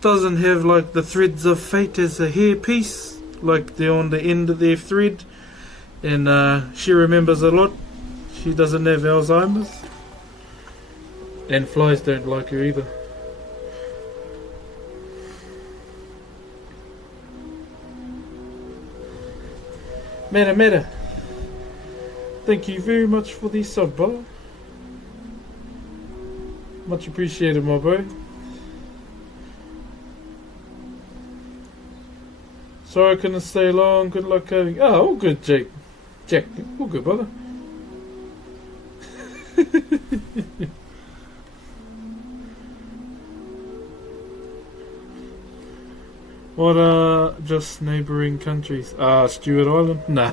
Doesn't have like the threads of fate as a hairpiece, like they're on the end of their thread, and she remembers a lot. She doesn't have Alzheimer's, and flies don't like her either. Meta. Thank you very much for the sub, brother. Much appreciated, my bro. Sorry I couldn't stay long. Good luck having. Oh, all good, Jake. Jack, all good, brother. What just neighbouring countries? Stewart Island? Nah.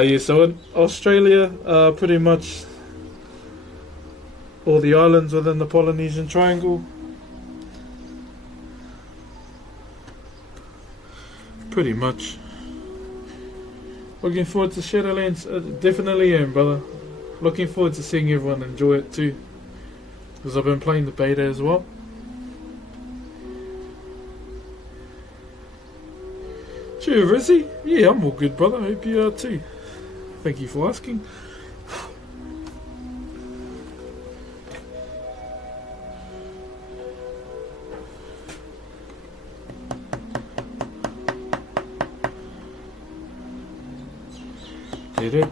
Yeah, so in Australia, pretty much all the islands within the Polynesian Triangle. Pretty much. Looking forward to Shadowlands. Definitely am, brother. Looking forward to seeing everyone enjoy it too. Because I've been playing the beta as well. Cheer, Rizzy. Yeah, I'm all good, brother. Hope you are too. Thank you for asking. Okay,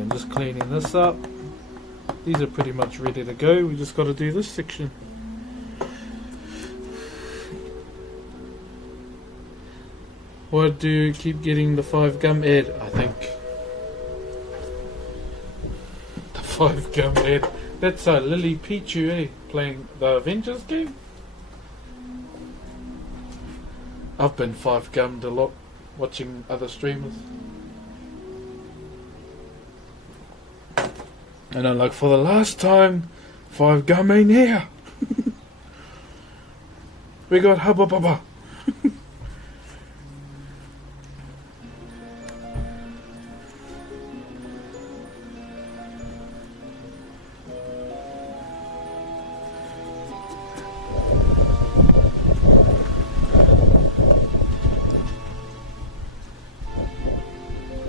I'm just cleaning this up. These are pretty much ready to go. We just got to do this section. Why do you keep getting the 5 gum ad? I think the 5 gum ad. That's Lily Pichu, eh? Playing the Avengers game. I've been 5 gummed a lot watching other streamers. And I'm like, for the last time, 5 gum ain't here. We got Hubba Bubba.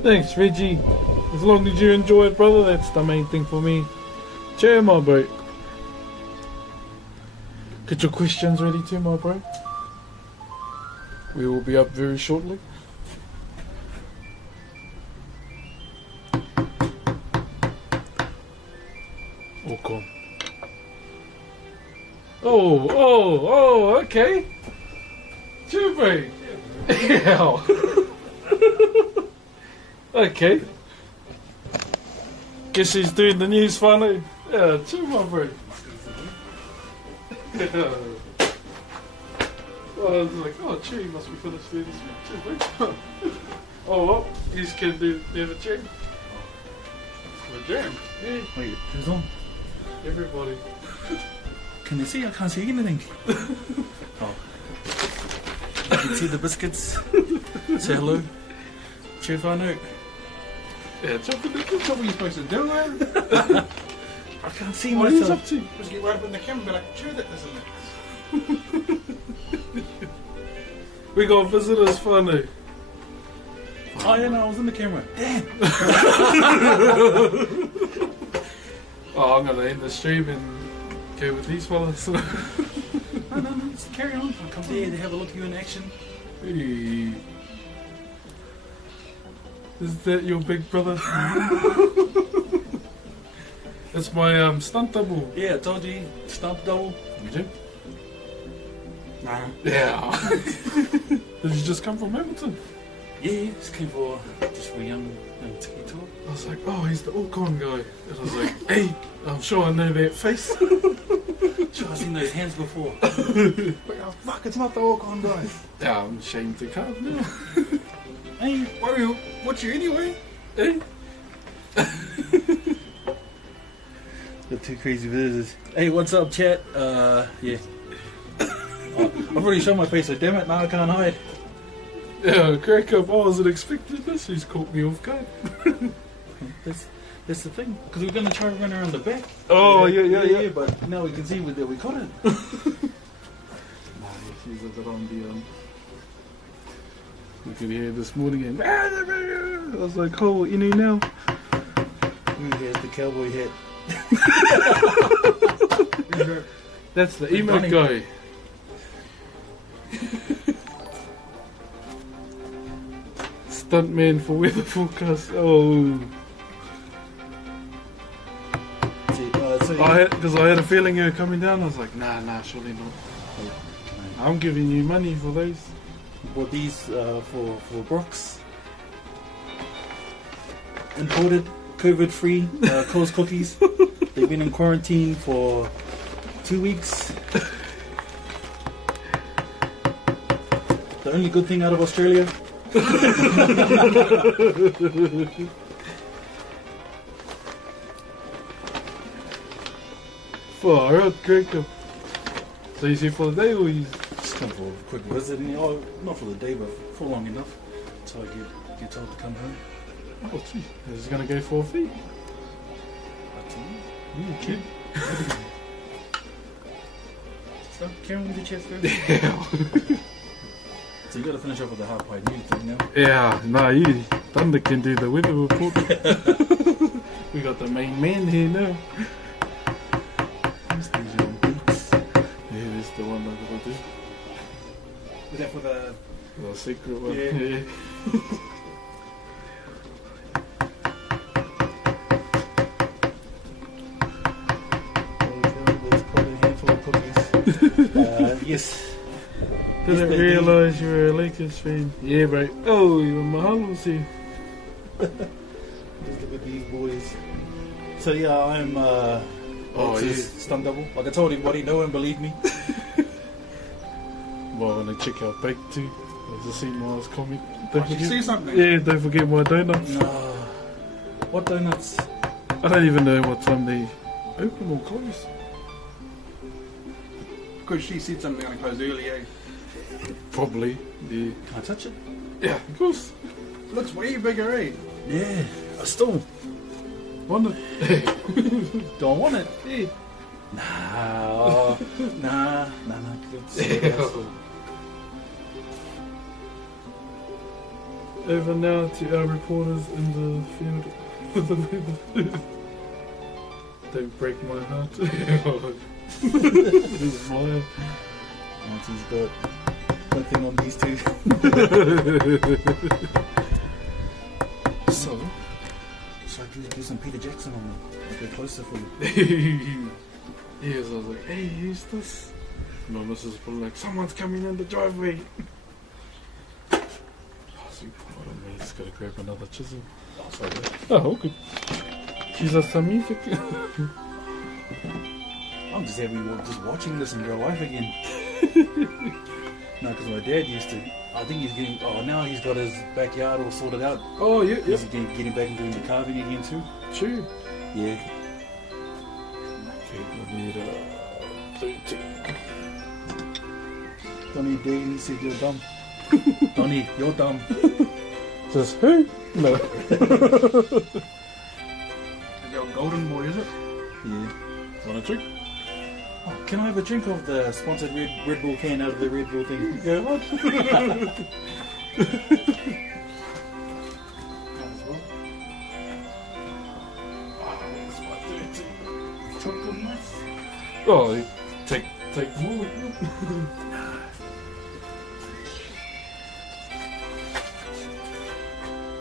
Thanks, Reggie. As long as you enjoy it, brother, that's the main thing for me. Cheer, my bro. Get your questions ready too, my bro. We will be up very shortly. Oh, come. Oh, okay. Cheer, bro. Yeah. Okay. Guess he's doing the news funny. Yeah, chill, my bro. Well, I was like, oh, chill, you must be finished doing this. Chill, bro. Oh, well, he's can do the other check. The jam. Yeah. Wait, who's on? Everybody. Can you see? I can't see anything. Oh. You can see the biscuits. Say hello. Cheer, whānau. Yeah, that's what you're supposed to do, man. I can't see What are you myself. up to? Just get right up in the camera and be like, cheer that, isn't it? We got visitors, funny. Oh yeah, no, I was in the camera. Damn. Oh, I'm gonna end the stream and go with these fellas. No, just carry on. I'll come there to have a look at you in action. Hey. Is that your big brother? It's my stunt double. Yeah, I told you, stunt double. You do? Nah. Yeah. Did you just come from Hamilton? Yeah, just came for a young tiki tour. I was like, oh, he's the Orcon guy. And I was like, hey, I'm sure I know that face. Sure, I've seen those hands before. Wait, oh, fuck, it's not the Orcon guy. Yeah, I'm ashamed to come now. Hey, Why do you watch you anyway? Hey? Got two crazy visitors. Hey, what's up, chat? Yeah. I've already shown my face, so damn it, now I can't hide. Yeah, crack up. I wasn't expecting this. He's caught me off guard. That's the thing, because we're gonna try to run around the back. Oh, yeah. But now we can see that we couldn't. She's around the you could hear this morning and I was like, oh, you know now. Here's the cowboy hat. That's the email guy. Stuntman for weather forecast. Oh. Because I had a feeling you were coming down. I was like, nah, surely not. I'm giving you money for those. Bought these for Broxh. Imported, COVID-free, closed cookies. They've been in quarantine for 2 weeks. The only good thing out of Australia. Far out, Greg. So you see for the day or you Just come for a quick visit. Oh, not for the day, but for long enough. Until I get told to come home. Oh, gee. Is it going to go for a fee? Up to you. You kid. So, Karen, the chest first. Yeah. So you got to finish off with the hard pie news thing now. Yeah, nah, you. Thunder can do the weather report. We got the main man here now. These are on beats. Yeah, this is the one I'm going to do. Is that for the... The secret one. Yeah. Let's put a handful of cookies. Yes. Didn't realise you were a Lakers fan. Yeah, bro. Oh, you're Mahalo's here. Just look at these boys. So yeah, I'm stunt double. Like I told everybody, no one believed me. Well, when I check out Bake too, I just seen Miles' comment. Did you see something? Yeah, don't forget my donuts. No. What donuts? I don't even know what time they open or close. Because she said something going to close early, eh? Probably. Yeah. Can I touch it? Yeah, of course. Looks way bigger, eh? Yeah. I still Want it? don't want it. Yeah. Nah. Yeah. Over now to our reporters in the field. Don't break my heart. This is mine. Auntie's got nothing on these two. So I do some Peter Jackson on them. I'll go closer for you. Yes, I was like, hey, who's this? My missus was probably like, someone's coming in the driveway. Oh, sweet. Hold on, man. Just gotta grab another chisel. Oh, sorry. Oh, okay. She's a some music. I'm just happy we're just watching this in real life again. No, because my dad used to. I think he's getting. Oh, now he's got his backyard all sorted out. Oh, yeah, He's getting back and doing the carving again too. Sure. Yeah. Okay, I need 13. Donnie D, he said you're dumb. Donnie, you're dumb. Says who? No. The old golden boy, is it? Yeah. Want a drink? Oh, can I have a drink of the sponsored Red Bull can out of the Red Bull thing? Yeah, what? Chocolate nuts. Oh, you take more.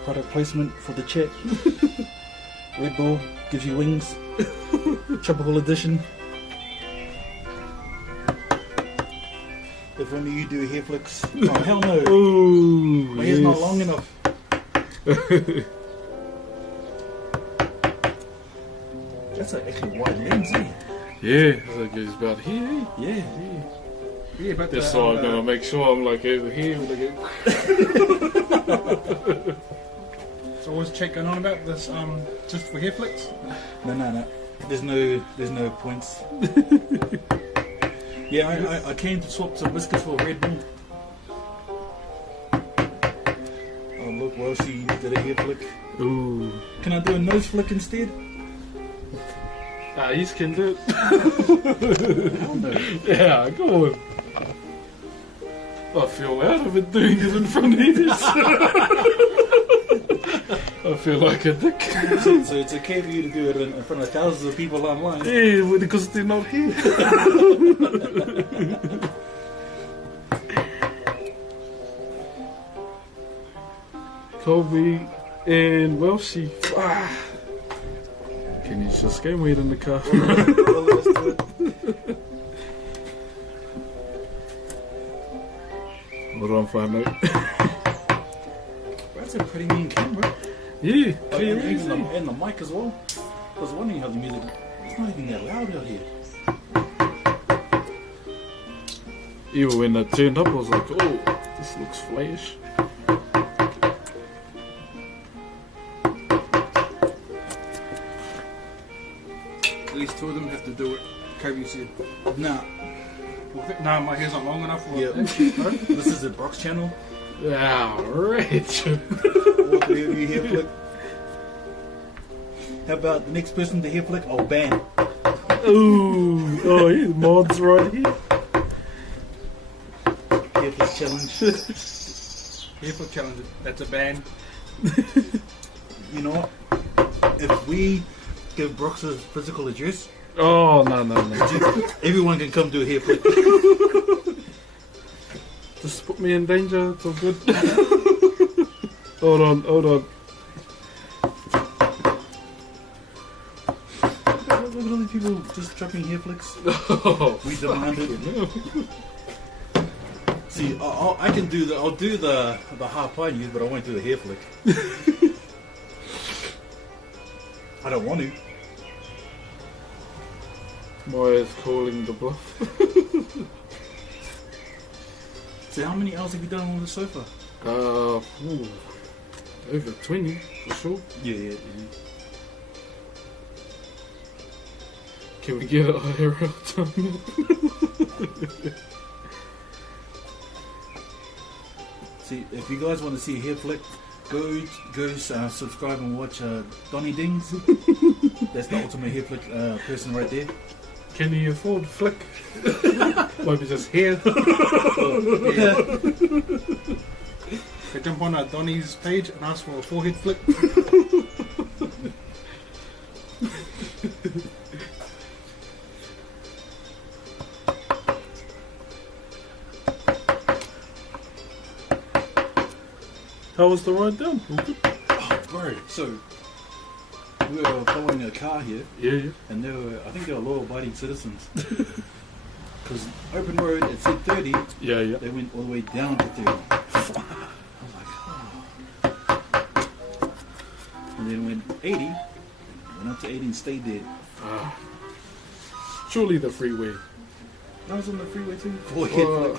Product placement for the chat. Red Bull gives you wings. Tropical edition. If only you do hair flicks. Oh, hell no. Ooh, My hair's not long enough. That's actually wide lens, eh? Yeah, so it goes about here. Yeah. Yeah, but Just so I'm gonna make sure I'm like over here when I go. So what's Chet going on about this, just for hair flicks? No. There's no points. Yeah, I came to swap some biscuits for a Red Bull. Oh look, well she did a hair flick. Ooh. Can I do a nose flick instead? Ah, you can do it. Hell no. Yeah, go on. I feel out of it doing it in front of you. I feel like a dick. So it's okay for you to do it in front of thousands of people online? Yeah, because they're not here. Colby and Welshie. Ah. Can you just go wait in the car? Well, let's do it. Hold on, find out. That's a pretty mean camera. Yeah, Oh, clear and, easy. and the mic as well. I was wondering how the music. It's not even that loud out here. Even when I turned up, I was like, oh, this looks flash. At least two of them have to do it. Kobe said. Nah. No, my hair's not long enough for Yeah. it. This is the Broxh channel. Ah, rich. What the hell you hair flick? How about the next person to hair flick? Oh, ban. Ooh, oh, yeah, mods right here. Hair flick challenge. Hair flip challenge. That's a ban. You know what? If we give Broxh his physical address, Oh, no. everyone can come do a hair flick. Just put me in danger, it's all good. Hold on. Look at all these people just dropping hair flicks. Oh, We demand it. See, I can do I'll do the half pie use, but I won't do the hair flick. I don't want to. Maya's calling the bluff. So how many hours have you done on the sofa? Over 20 for sure. Yeah. Can we get a higher out time? See, if you guys want to see a hair flick, go subscribe and watch Donnie Dings. That's the ultimate hair flick person right there. Can you afford flick? Maybe just here. So jump on Donnie's page and ask for a forehead flick. How was the ride down? All good? Oh, bro. So we were following a car here, Yeah. and I think they were law-abiding citizens. Because open road, it said 30. Yeah. They went all the way down to 30. I was like, oh. And then went 80, went up to 80 and stayed there. Surely the freeway. I was on the freeway too.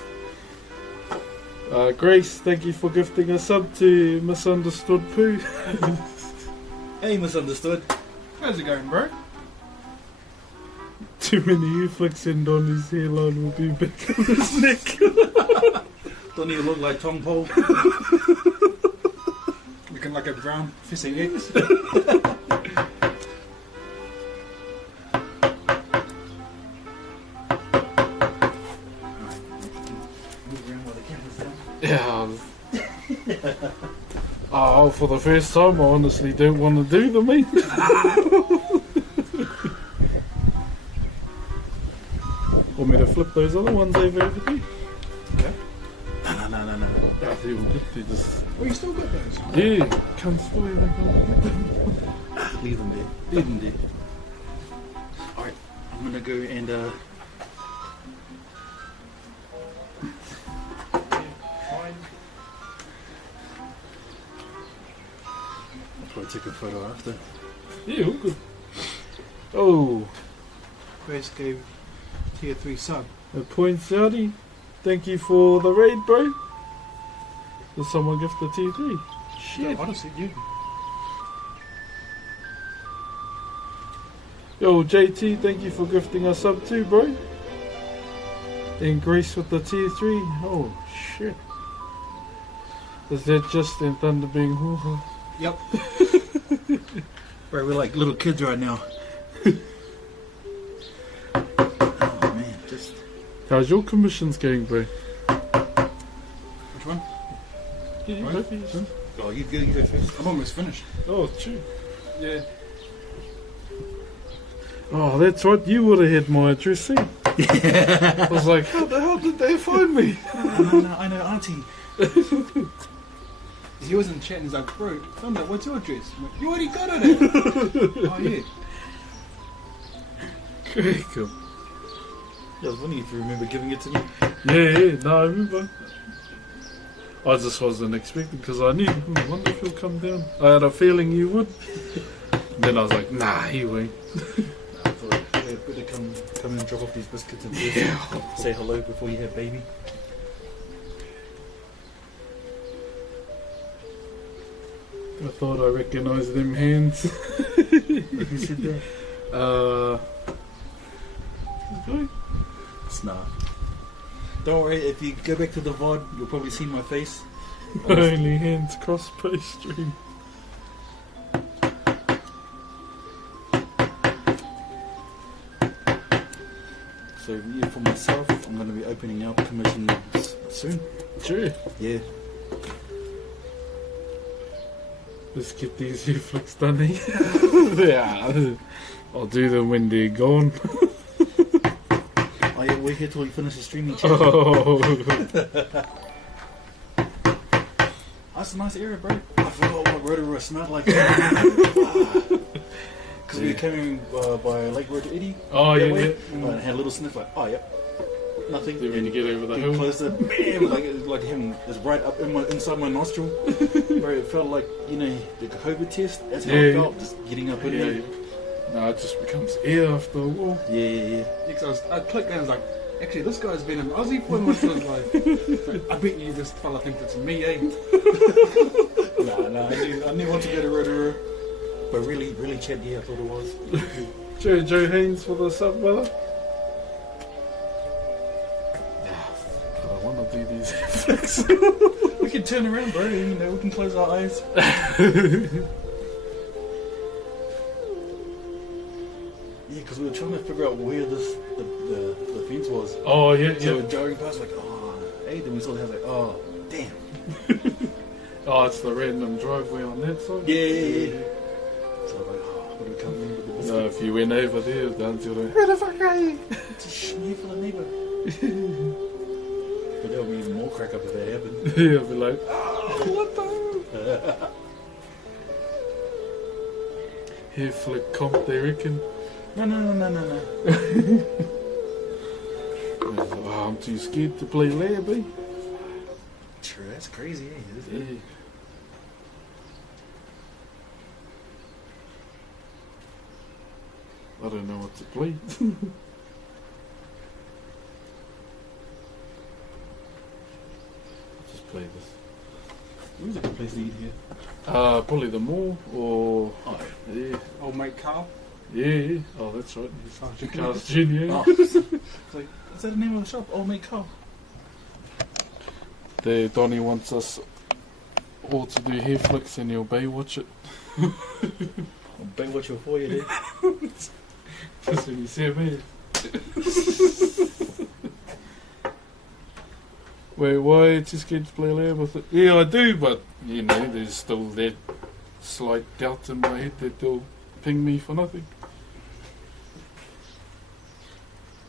Grace, thank you for gifting a sub to Misunderstood Poo. Hey, Misunderstood. How's it going, bro? Too many hair flicks and Donnie's hairline will be big on his neck. Don't even look like Tong Po. Looking like a brown fissing X. Move around while the camera's down. Yeah. Oh, for the first time, I honestly don't want to do the meat. Want me to flip those other ones over there? No. I feel good. They just Oh, you still got those? yeah, can't spoil them. Leave them there. Leave them there. Alright, I'm gonna go and I'll probably take a photo after. Yeah, all good. Oh, Grace gave tier 3 sub. a point Saudi. Thank you for the raid, bro. Did someone gift the T3? Shit. Honestly, you. Yo, JT, thank you for gifting us up too, bro. Then Grace with the tier 3. Oh, shit. Is that just in Thunder being hoo-ha? Yep. Bro, we're like little kids right now. Oh man, just. How's your commissions going, bro? Which one? Yeah, you Right. go first. Oh, you go first. I'm almost finished. Oh, true. Yeah. Oh, that's right. You would have had my address, see? I was like, how the hell did they find me? No, I know Auntie. He was in chat and he's like, bro, Thunder, what's your address? I'm like, you already got it. Oh yeah. Okay, cool. Yeah, I was wondering if you remember giving it to me. Yeah, no, I remember. I just wasn't expecting because I knew, I wonder if he'll come down. I had a feeling you would. Then I was like, nah, he won't. I thought, yeah, better come in and drop off these biscuits and say hello before you have baby. I thought I recognised them hands. Who said that? Okay. Nah. Don't worry, if you go back to the VOD, you'll probably see my face. Only hands cross pay stream. So yeah, for myself, I'm going to be opening up commissions soon. Sure. Yeah. Let's get these new flicks done here. Yeah. I'll do them when they're gone. Oh yeah, we're here till we finish the streaming chat. Oh. That's a nice area, bro. I forgot what Rotorua smelled like. Because we were coming by Lake Road to Eddie. Oh, that yeah, way, yeah. And I had a little sniff like, oh, yep. Nothing. Then when you get over the Then hill. closed it. Bam! Like, it was like him, it's right up in inside my nostril. Bro, it felt like, you know, the COVID test. That's how it felt, just getting up in Yeah, there. yeah. No, it just becomes air after a while. Yeah. Because I clicked and I was like, actually, this guy's been an Aussie for much of his life. I bet you this fella thinks it's me, eh? Nah, I knew want to go to Rotorua. But really, Chad, yeah, I thought it was. Joe Haynes for the sub, brother. I want to do these flicks. We can turn around, bro. You know, we can close our eyes. Yeah, because we were trying to figure out where the fence was. Oh, yeah, So yeah. we're driving past, like, oh, hey, then we saw the house, like, oh, damn. Oh, it's the random driveway on that side. Yeah. So I'm like, oh, what do we come in with the biscuit? No, if you went over there, down to the. Where the fuck are you? It's a schmear for the neighbour. But that would be even more crack up if that happened. Yeah, I'd be like, oh, what the hell? Hair flick comp, they reckon. No. Oh, I'm too scared to play lab, eh? True, that's crazy, eh? Yeah. I don't know what to play. Just play this. Where's a good place to eat here? Probably the mall or Oh, yeah, Old mate Carl. yeah. Oh, that's right. Oh, He's Carl's Junior. oh. It's like, is that the name of the shop? Old Mate Carl. There, Donnie wants us all to do hair flicks and he'll Baywatch it. I'll bang what you're for you there. Just when you see him here. Wait, why just scared to play lab with it? Yeah, I do, but you know, there's still that slight doubt in my head that they'll ping me for nothing.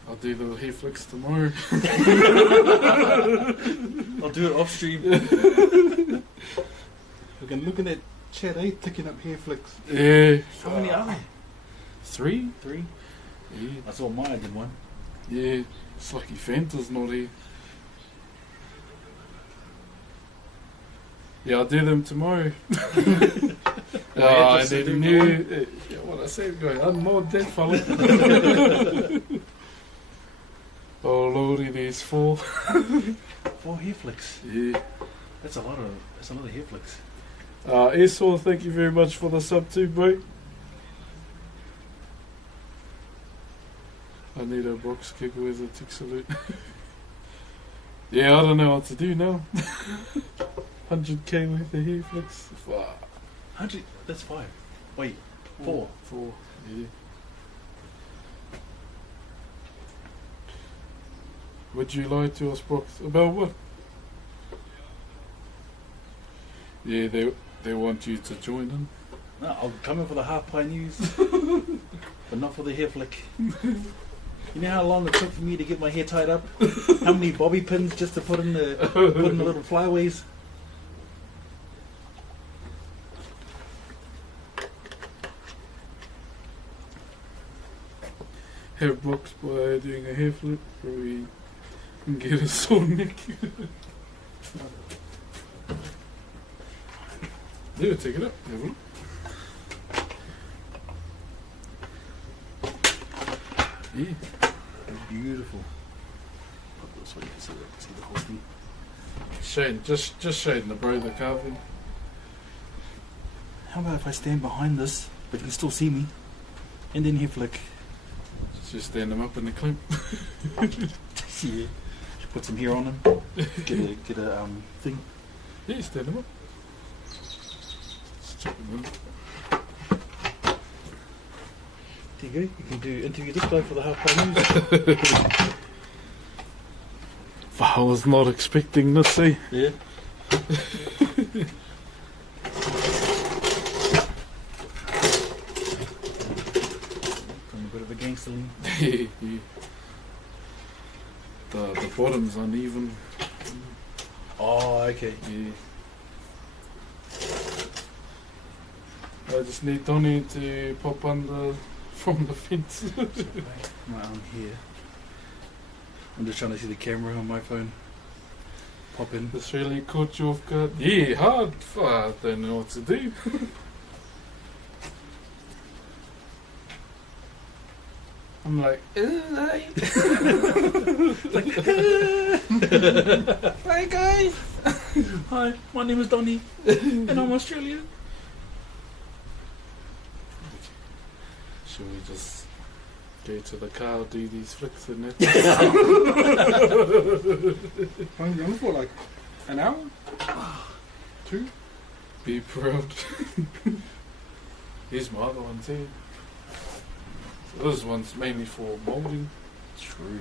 I'll do the hair flicks tomorrow. I'll do it off stream. We can look at that chat, eh? Ticking up hair flicks. Yeah. How many are there? 3? 3? Yeah. I saw Maya did one. Yeah. It's lucky Fanta's not here. Yeah, I'll do them tomorrow. I need a new. Yeah, what I said, go unmod that fella. Oh lordy, there's 4. 4 hair flicks. Yeah. That's a lot of hair flicks. Esau, thank you very much for the sub too, bro. I need a Broxh kick. Where's a tick salute? Yeah, I don't know what to do now. 100k with the heel flicks. Fuck. 100. That's 5. Wait, 4. 4. Yeah. Would you lie to us, Broxh? About what? Yeah, they want you to join them. No, I'll come in for the half pie news, but not for the hair flick. You know how long it took for me to get my hair tied up? How many bobby pins just to put in the little flyaways? Hair blocks by doing a hair flip, or we can get a sore neck. Yeah, take it up. Have a look. Yeah. Beautiful. So you can see the whole thing. Shading, just shading the bro, the carving. How about if I stand behind this, but you can still see me, and then hair flick? Just stand them up in the clamp. Yeah. Just put some hair on them. Get a thing. Yeah, stand them up. Just chop them in. There you go. You can do interview this guy for the half pie news. I was not expecting this, eh? Yeah. I'm a bit of a gangster. Yeah. The bottom's uneven. Oh, okay. Yeah. I just need Donnie to pop under from the fence. My arm here. I'm just trying to see the camera on my phone. Pop in. This really caught you off guard. Yeah, hard. I don't know what to do. I'm like, Hi guys! Hi, my name is Donnie, and I'm Australian. should we just go to the car, do these flicks and that? I'm going for like an hour? 2? Be proud. Here's my other one too. So this one's mainly for moulding. True.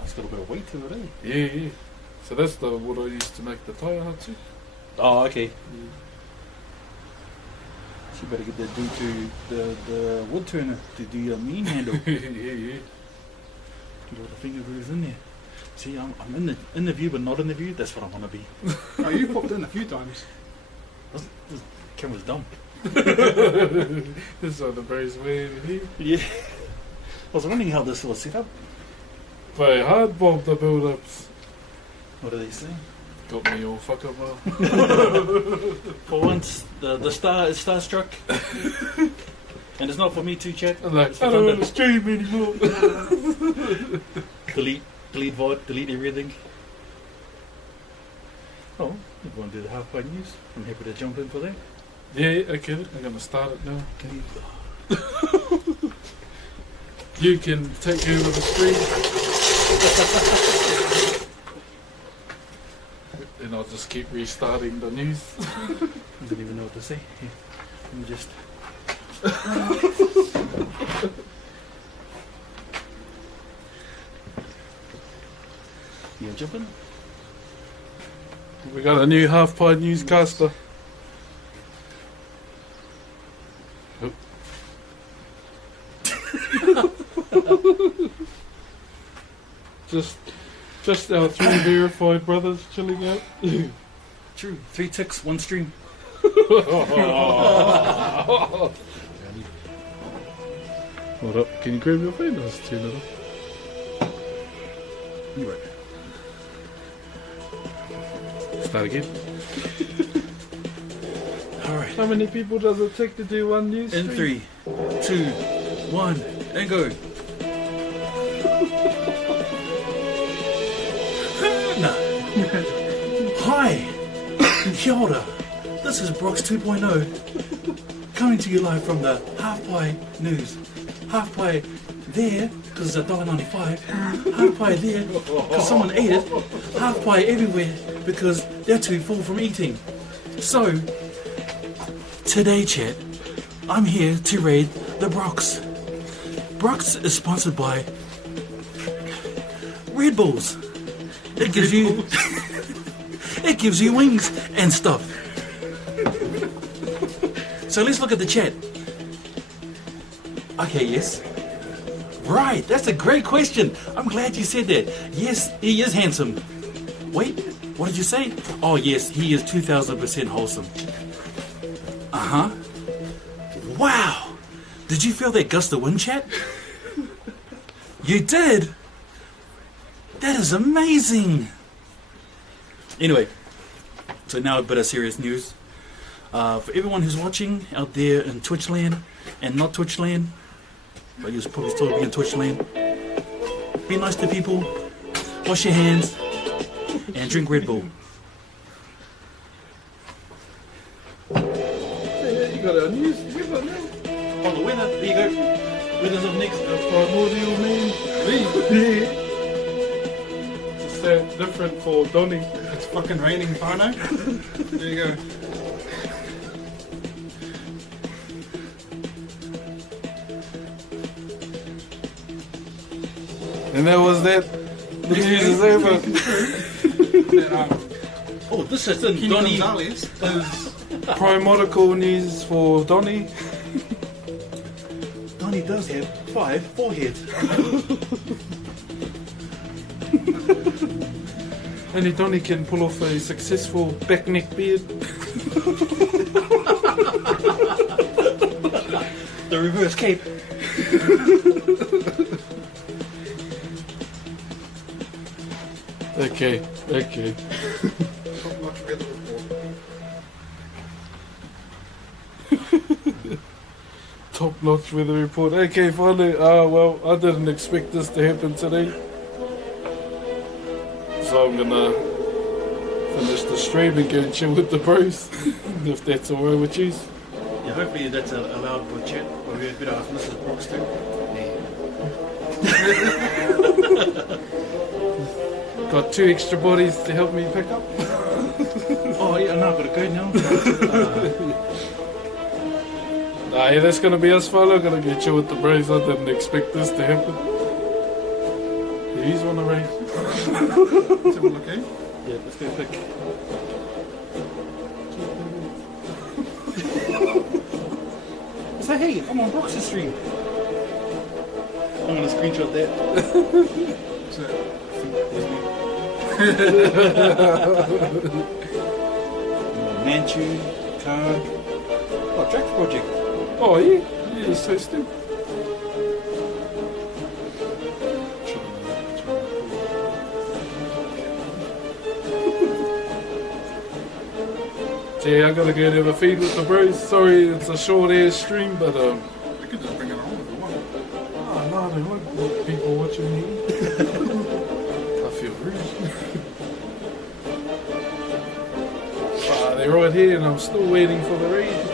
That's got a bit of weight to it, eh? Yeah. So that's the wood I used to make the tyre hut to. Oh, okay. Yeah. So you better get that dude to the wood turner to do your mean handle. yeah. Get all the finger grooves in there. See, I'm in the view, but not in the view. That's what I want to be. Oh, you popped in a few times. This camera's dumb. This is what the brace way here. Yeah. I was wondering how this was set up. Play hardball the build-ups. What do they say? Got me all fuck up. For once, the star is starstruck. And it's not for me too, chat. I'm like, It's for I don't Thunder. want to stream anymore. Delete VOD, delete everything. Oh, you want to do the half pie news? I'm happy to jump in for that. Yeah, okay. I'm going to start it now. You can take over the screen. And I'll just keep restarting the news. I don't even know what to say. Here, let me just. You jump in? We got a new half pie newscaster. Oh. Just our 3 verified brothers chilling out. True. 3 ticks, 1 stream. What up? Can you grab your phone? That's too little. You're right. Start again. Alright. How many people does it take to do one news In stream? 3, 2, 1, and go. No. Hi. Kia ora. This is Broxh 2.0. Coming Coming to you live from the Half Pie News. Half Pie there, because it's $1.95. Half Pie there, because someone ate it. Half Pie everywhere, because they're too full from eating. So, today, chat, I'm here to raid the Broxh. Broxh is sponsored by Red Bulls. It gives you it gives you wings and stuff. So let's look at the chat. Okay, yes. Right, that's a great question. I'm glad you said that. Yes, he is handsome. Wait, what did you say? Oh yes, he is 2000% wholesome. Uh-huh. Wow! Did you feel that gust of wind, chat? You did? That is amazing! Anyway, so now a bit of serious news. For everyone who's watching out there in Twitch land and not Twitch land, but you'll probably still be in Twitch land, be nice to people, wash your hands, and drink Red Bull. You got our news. Weather now. Oh, the weather, there you go. Weather's up next. Primordial man. It's different for Donny. It's fucking raining, Pano. There you go. And that was that. The news is over. That, Oh, this is in Kenny Donny. Gonzalez is Primordial news for Donny. Donny does have 5 foreheads. Only Donny can pull off a successful back neck beard. The reverse cape. Okay. top-notch weather report. Top-notch weather report. Okay, finally. Well, I didn't expect this to happen today. So I'm gonna finish the stream and go and chill with the bros. If that's alright with you. Yeah, hopefully that's allowed for chat. Or we better ask Mrs. Broxh too. Got 2 extra bodies to help me pick up. Oh yeah, no, I've got to go now. Yeah, that's gonna be us, fella. Gonna go chill with the bros. I didn't expect this to happen. He's on the race. Let's have a look, eh? Yeah, let's go pick. Say hey, I'm on Brox's stream. I'm gonna screenshot that. So, Manchu, car. Oh, Drax Project. Oh, yeah. Yeah, so still. Yeah, I gotta go have a feed with the bros. Sorry, it's a short air stream, but we could just bring it on if we want. oh no, they won't want people watching me. I feel rude. They're right here, and I'm still waiting for the raid.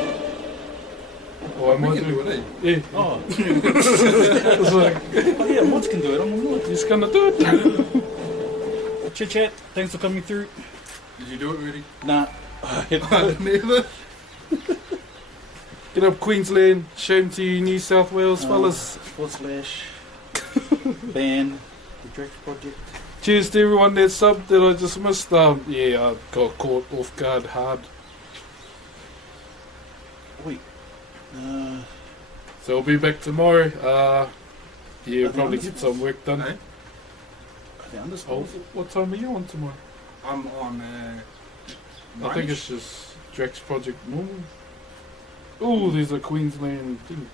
Oh, I We might can do it, eh? Yeah, Oh, it's like oh yeah, mods can do it. I'm a mod. he's gonna do it. Chit chat. Thanks for coming through. Did you do it already? Nah. I didn't either. Get up, Queensland. Shame to you, New South Wales, fellas. / ban the Drax Project. Cheers to everyone that subbed that I just missed. Yeah, I got caught off guard hard. Wait. So I'll be back tomorrow. Yeah, Are they probably on get some work done. Eh? I don't Oh, understand. what time are you on tomorrow? I'm on I think it's just Drax Project normal. Oh, there's a Queensland thing.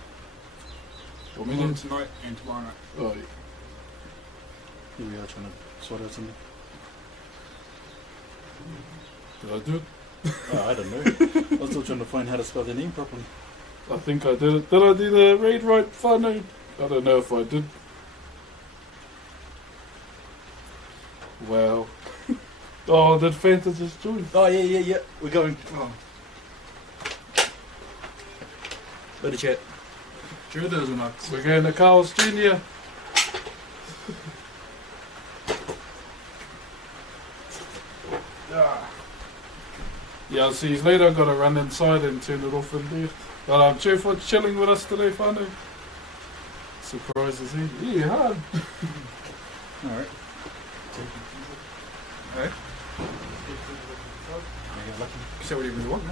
Want me I'm on to- tonight and tomorrow night. Oh, yeah. Here we are trying to sort out something. Did I do it? Oh, I don't know. I was still trying to find how to spell their name properly. I think I did it. Did I do the read right fun? I don't know if I did. Wow. Oh, did Fanta just join? Oh yeah. We're going. Oh, Later, chat. Cheers, Max. We're going to Carl's Jr. Yeah, I'll see you later. I've got to run inside and turn it off indeed. But cheers for chilling with us today, whānau. Surprises, eh? Yeah, hard. Alright. Alright. Say whatever you want.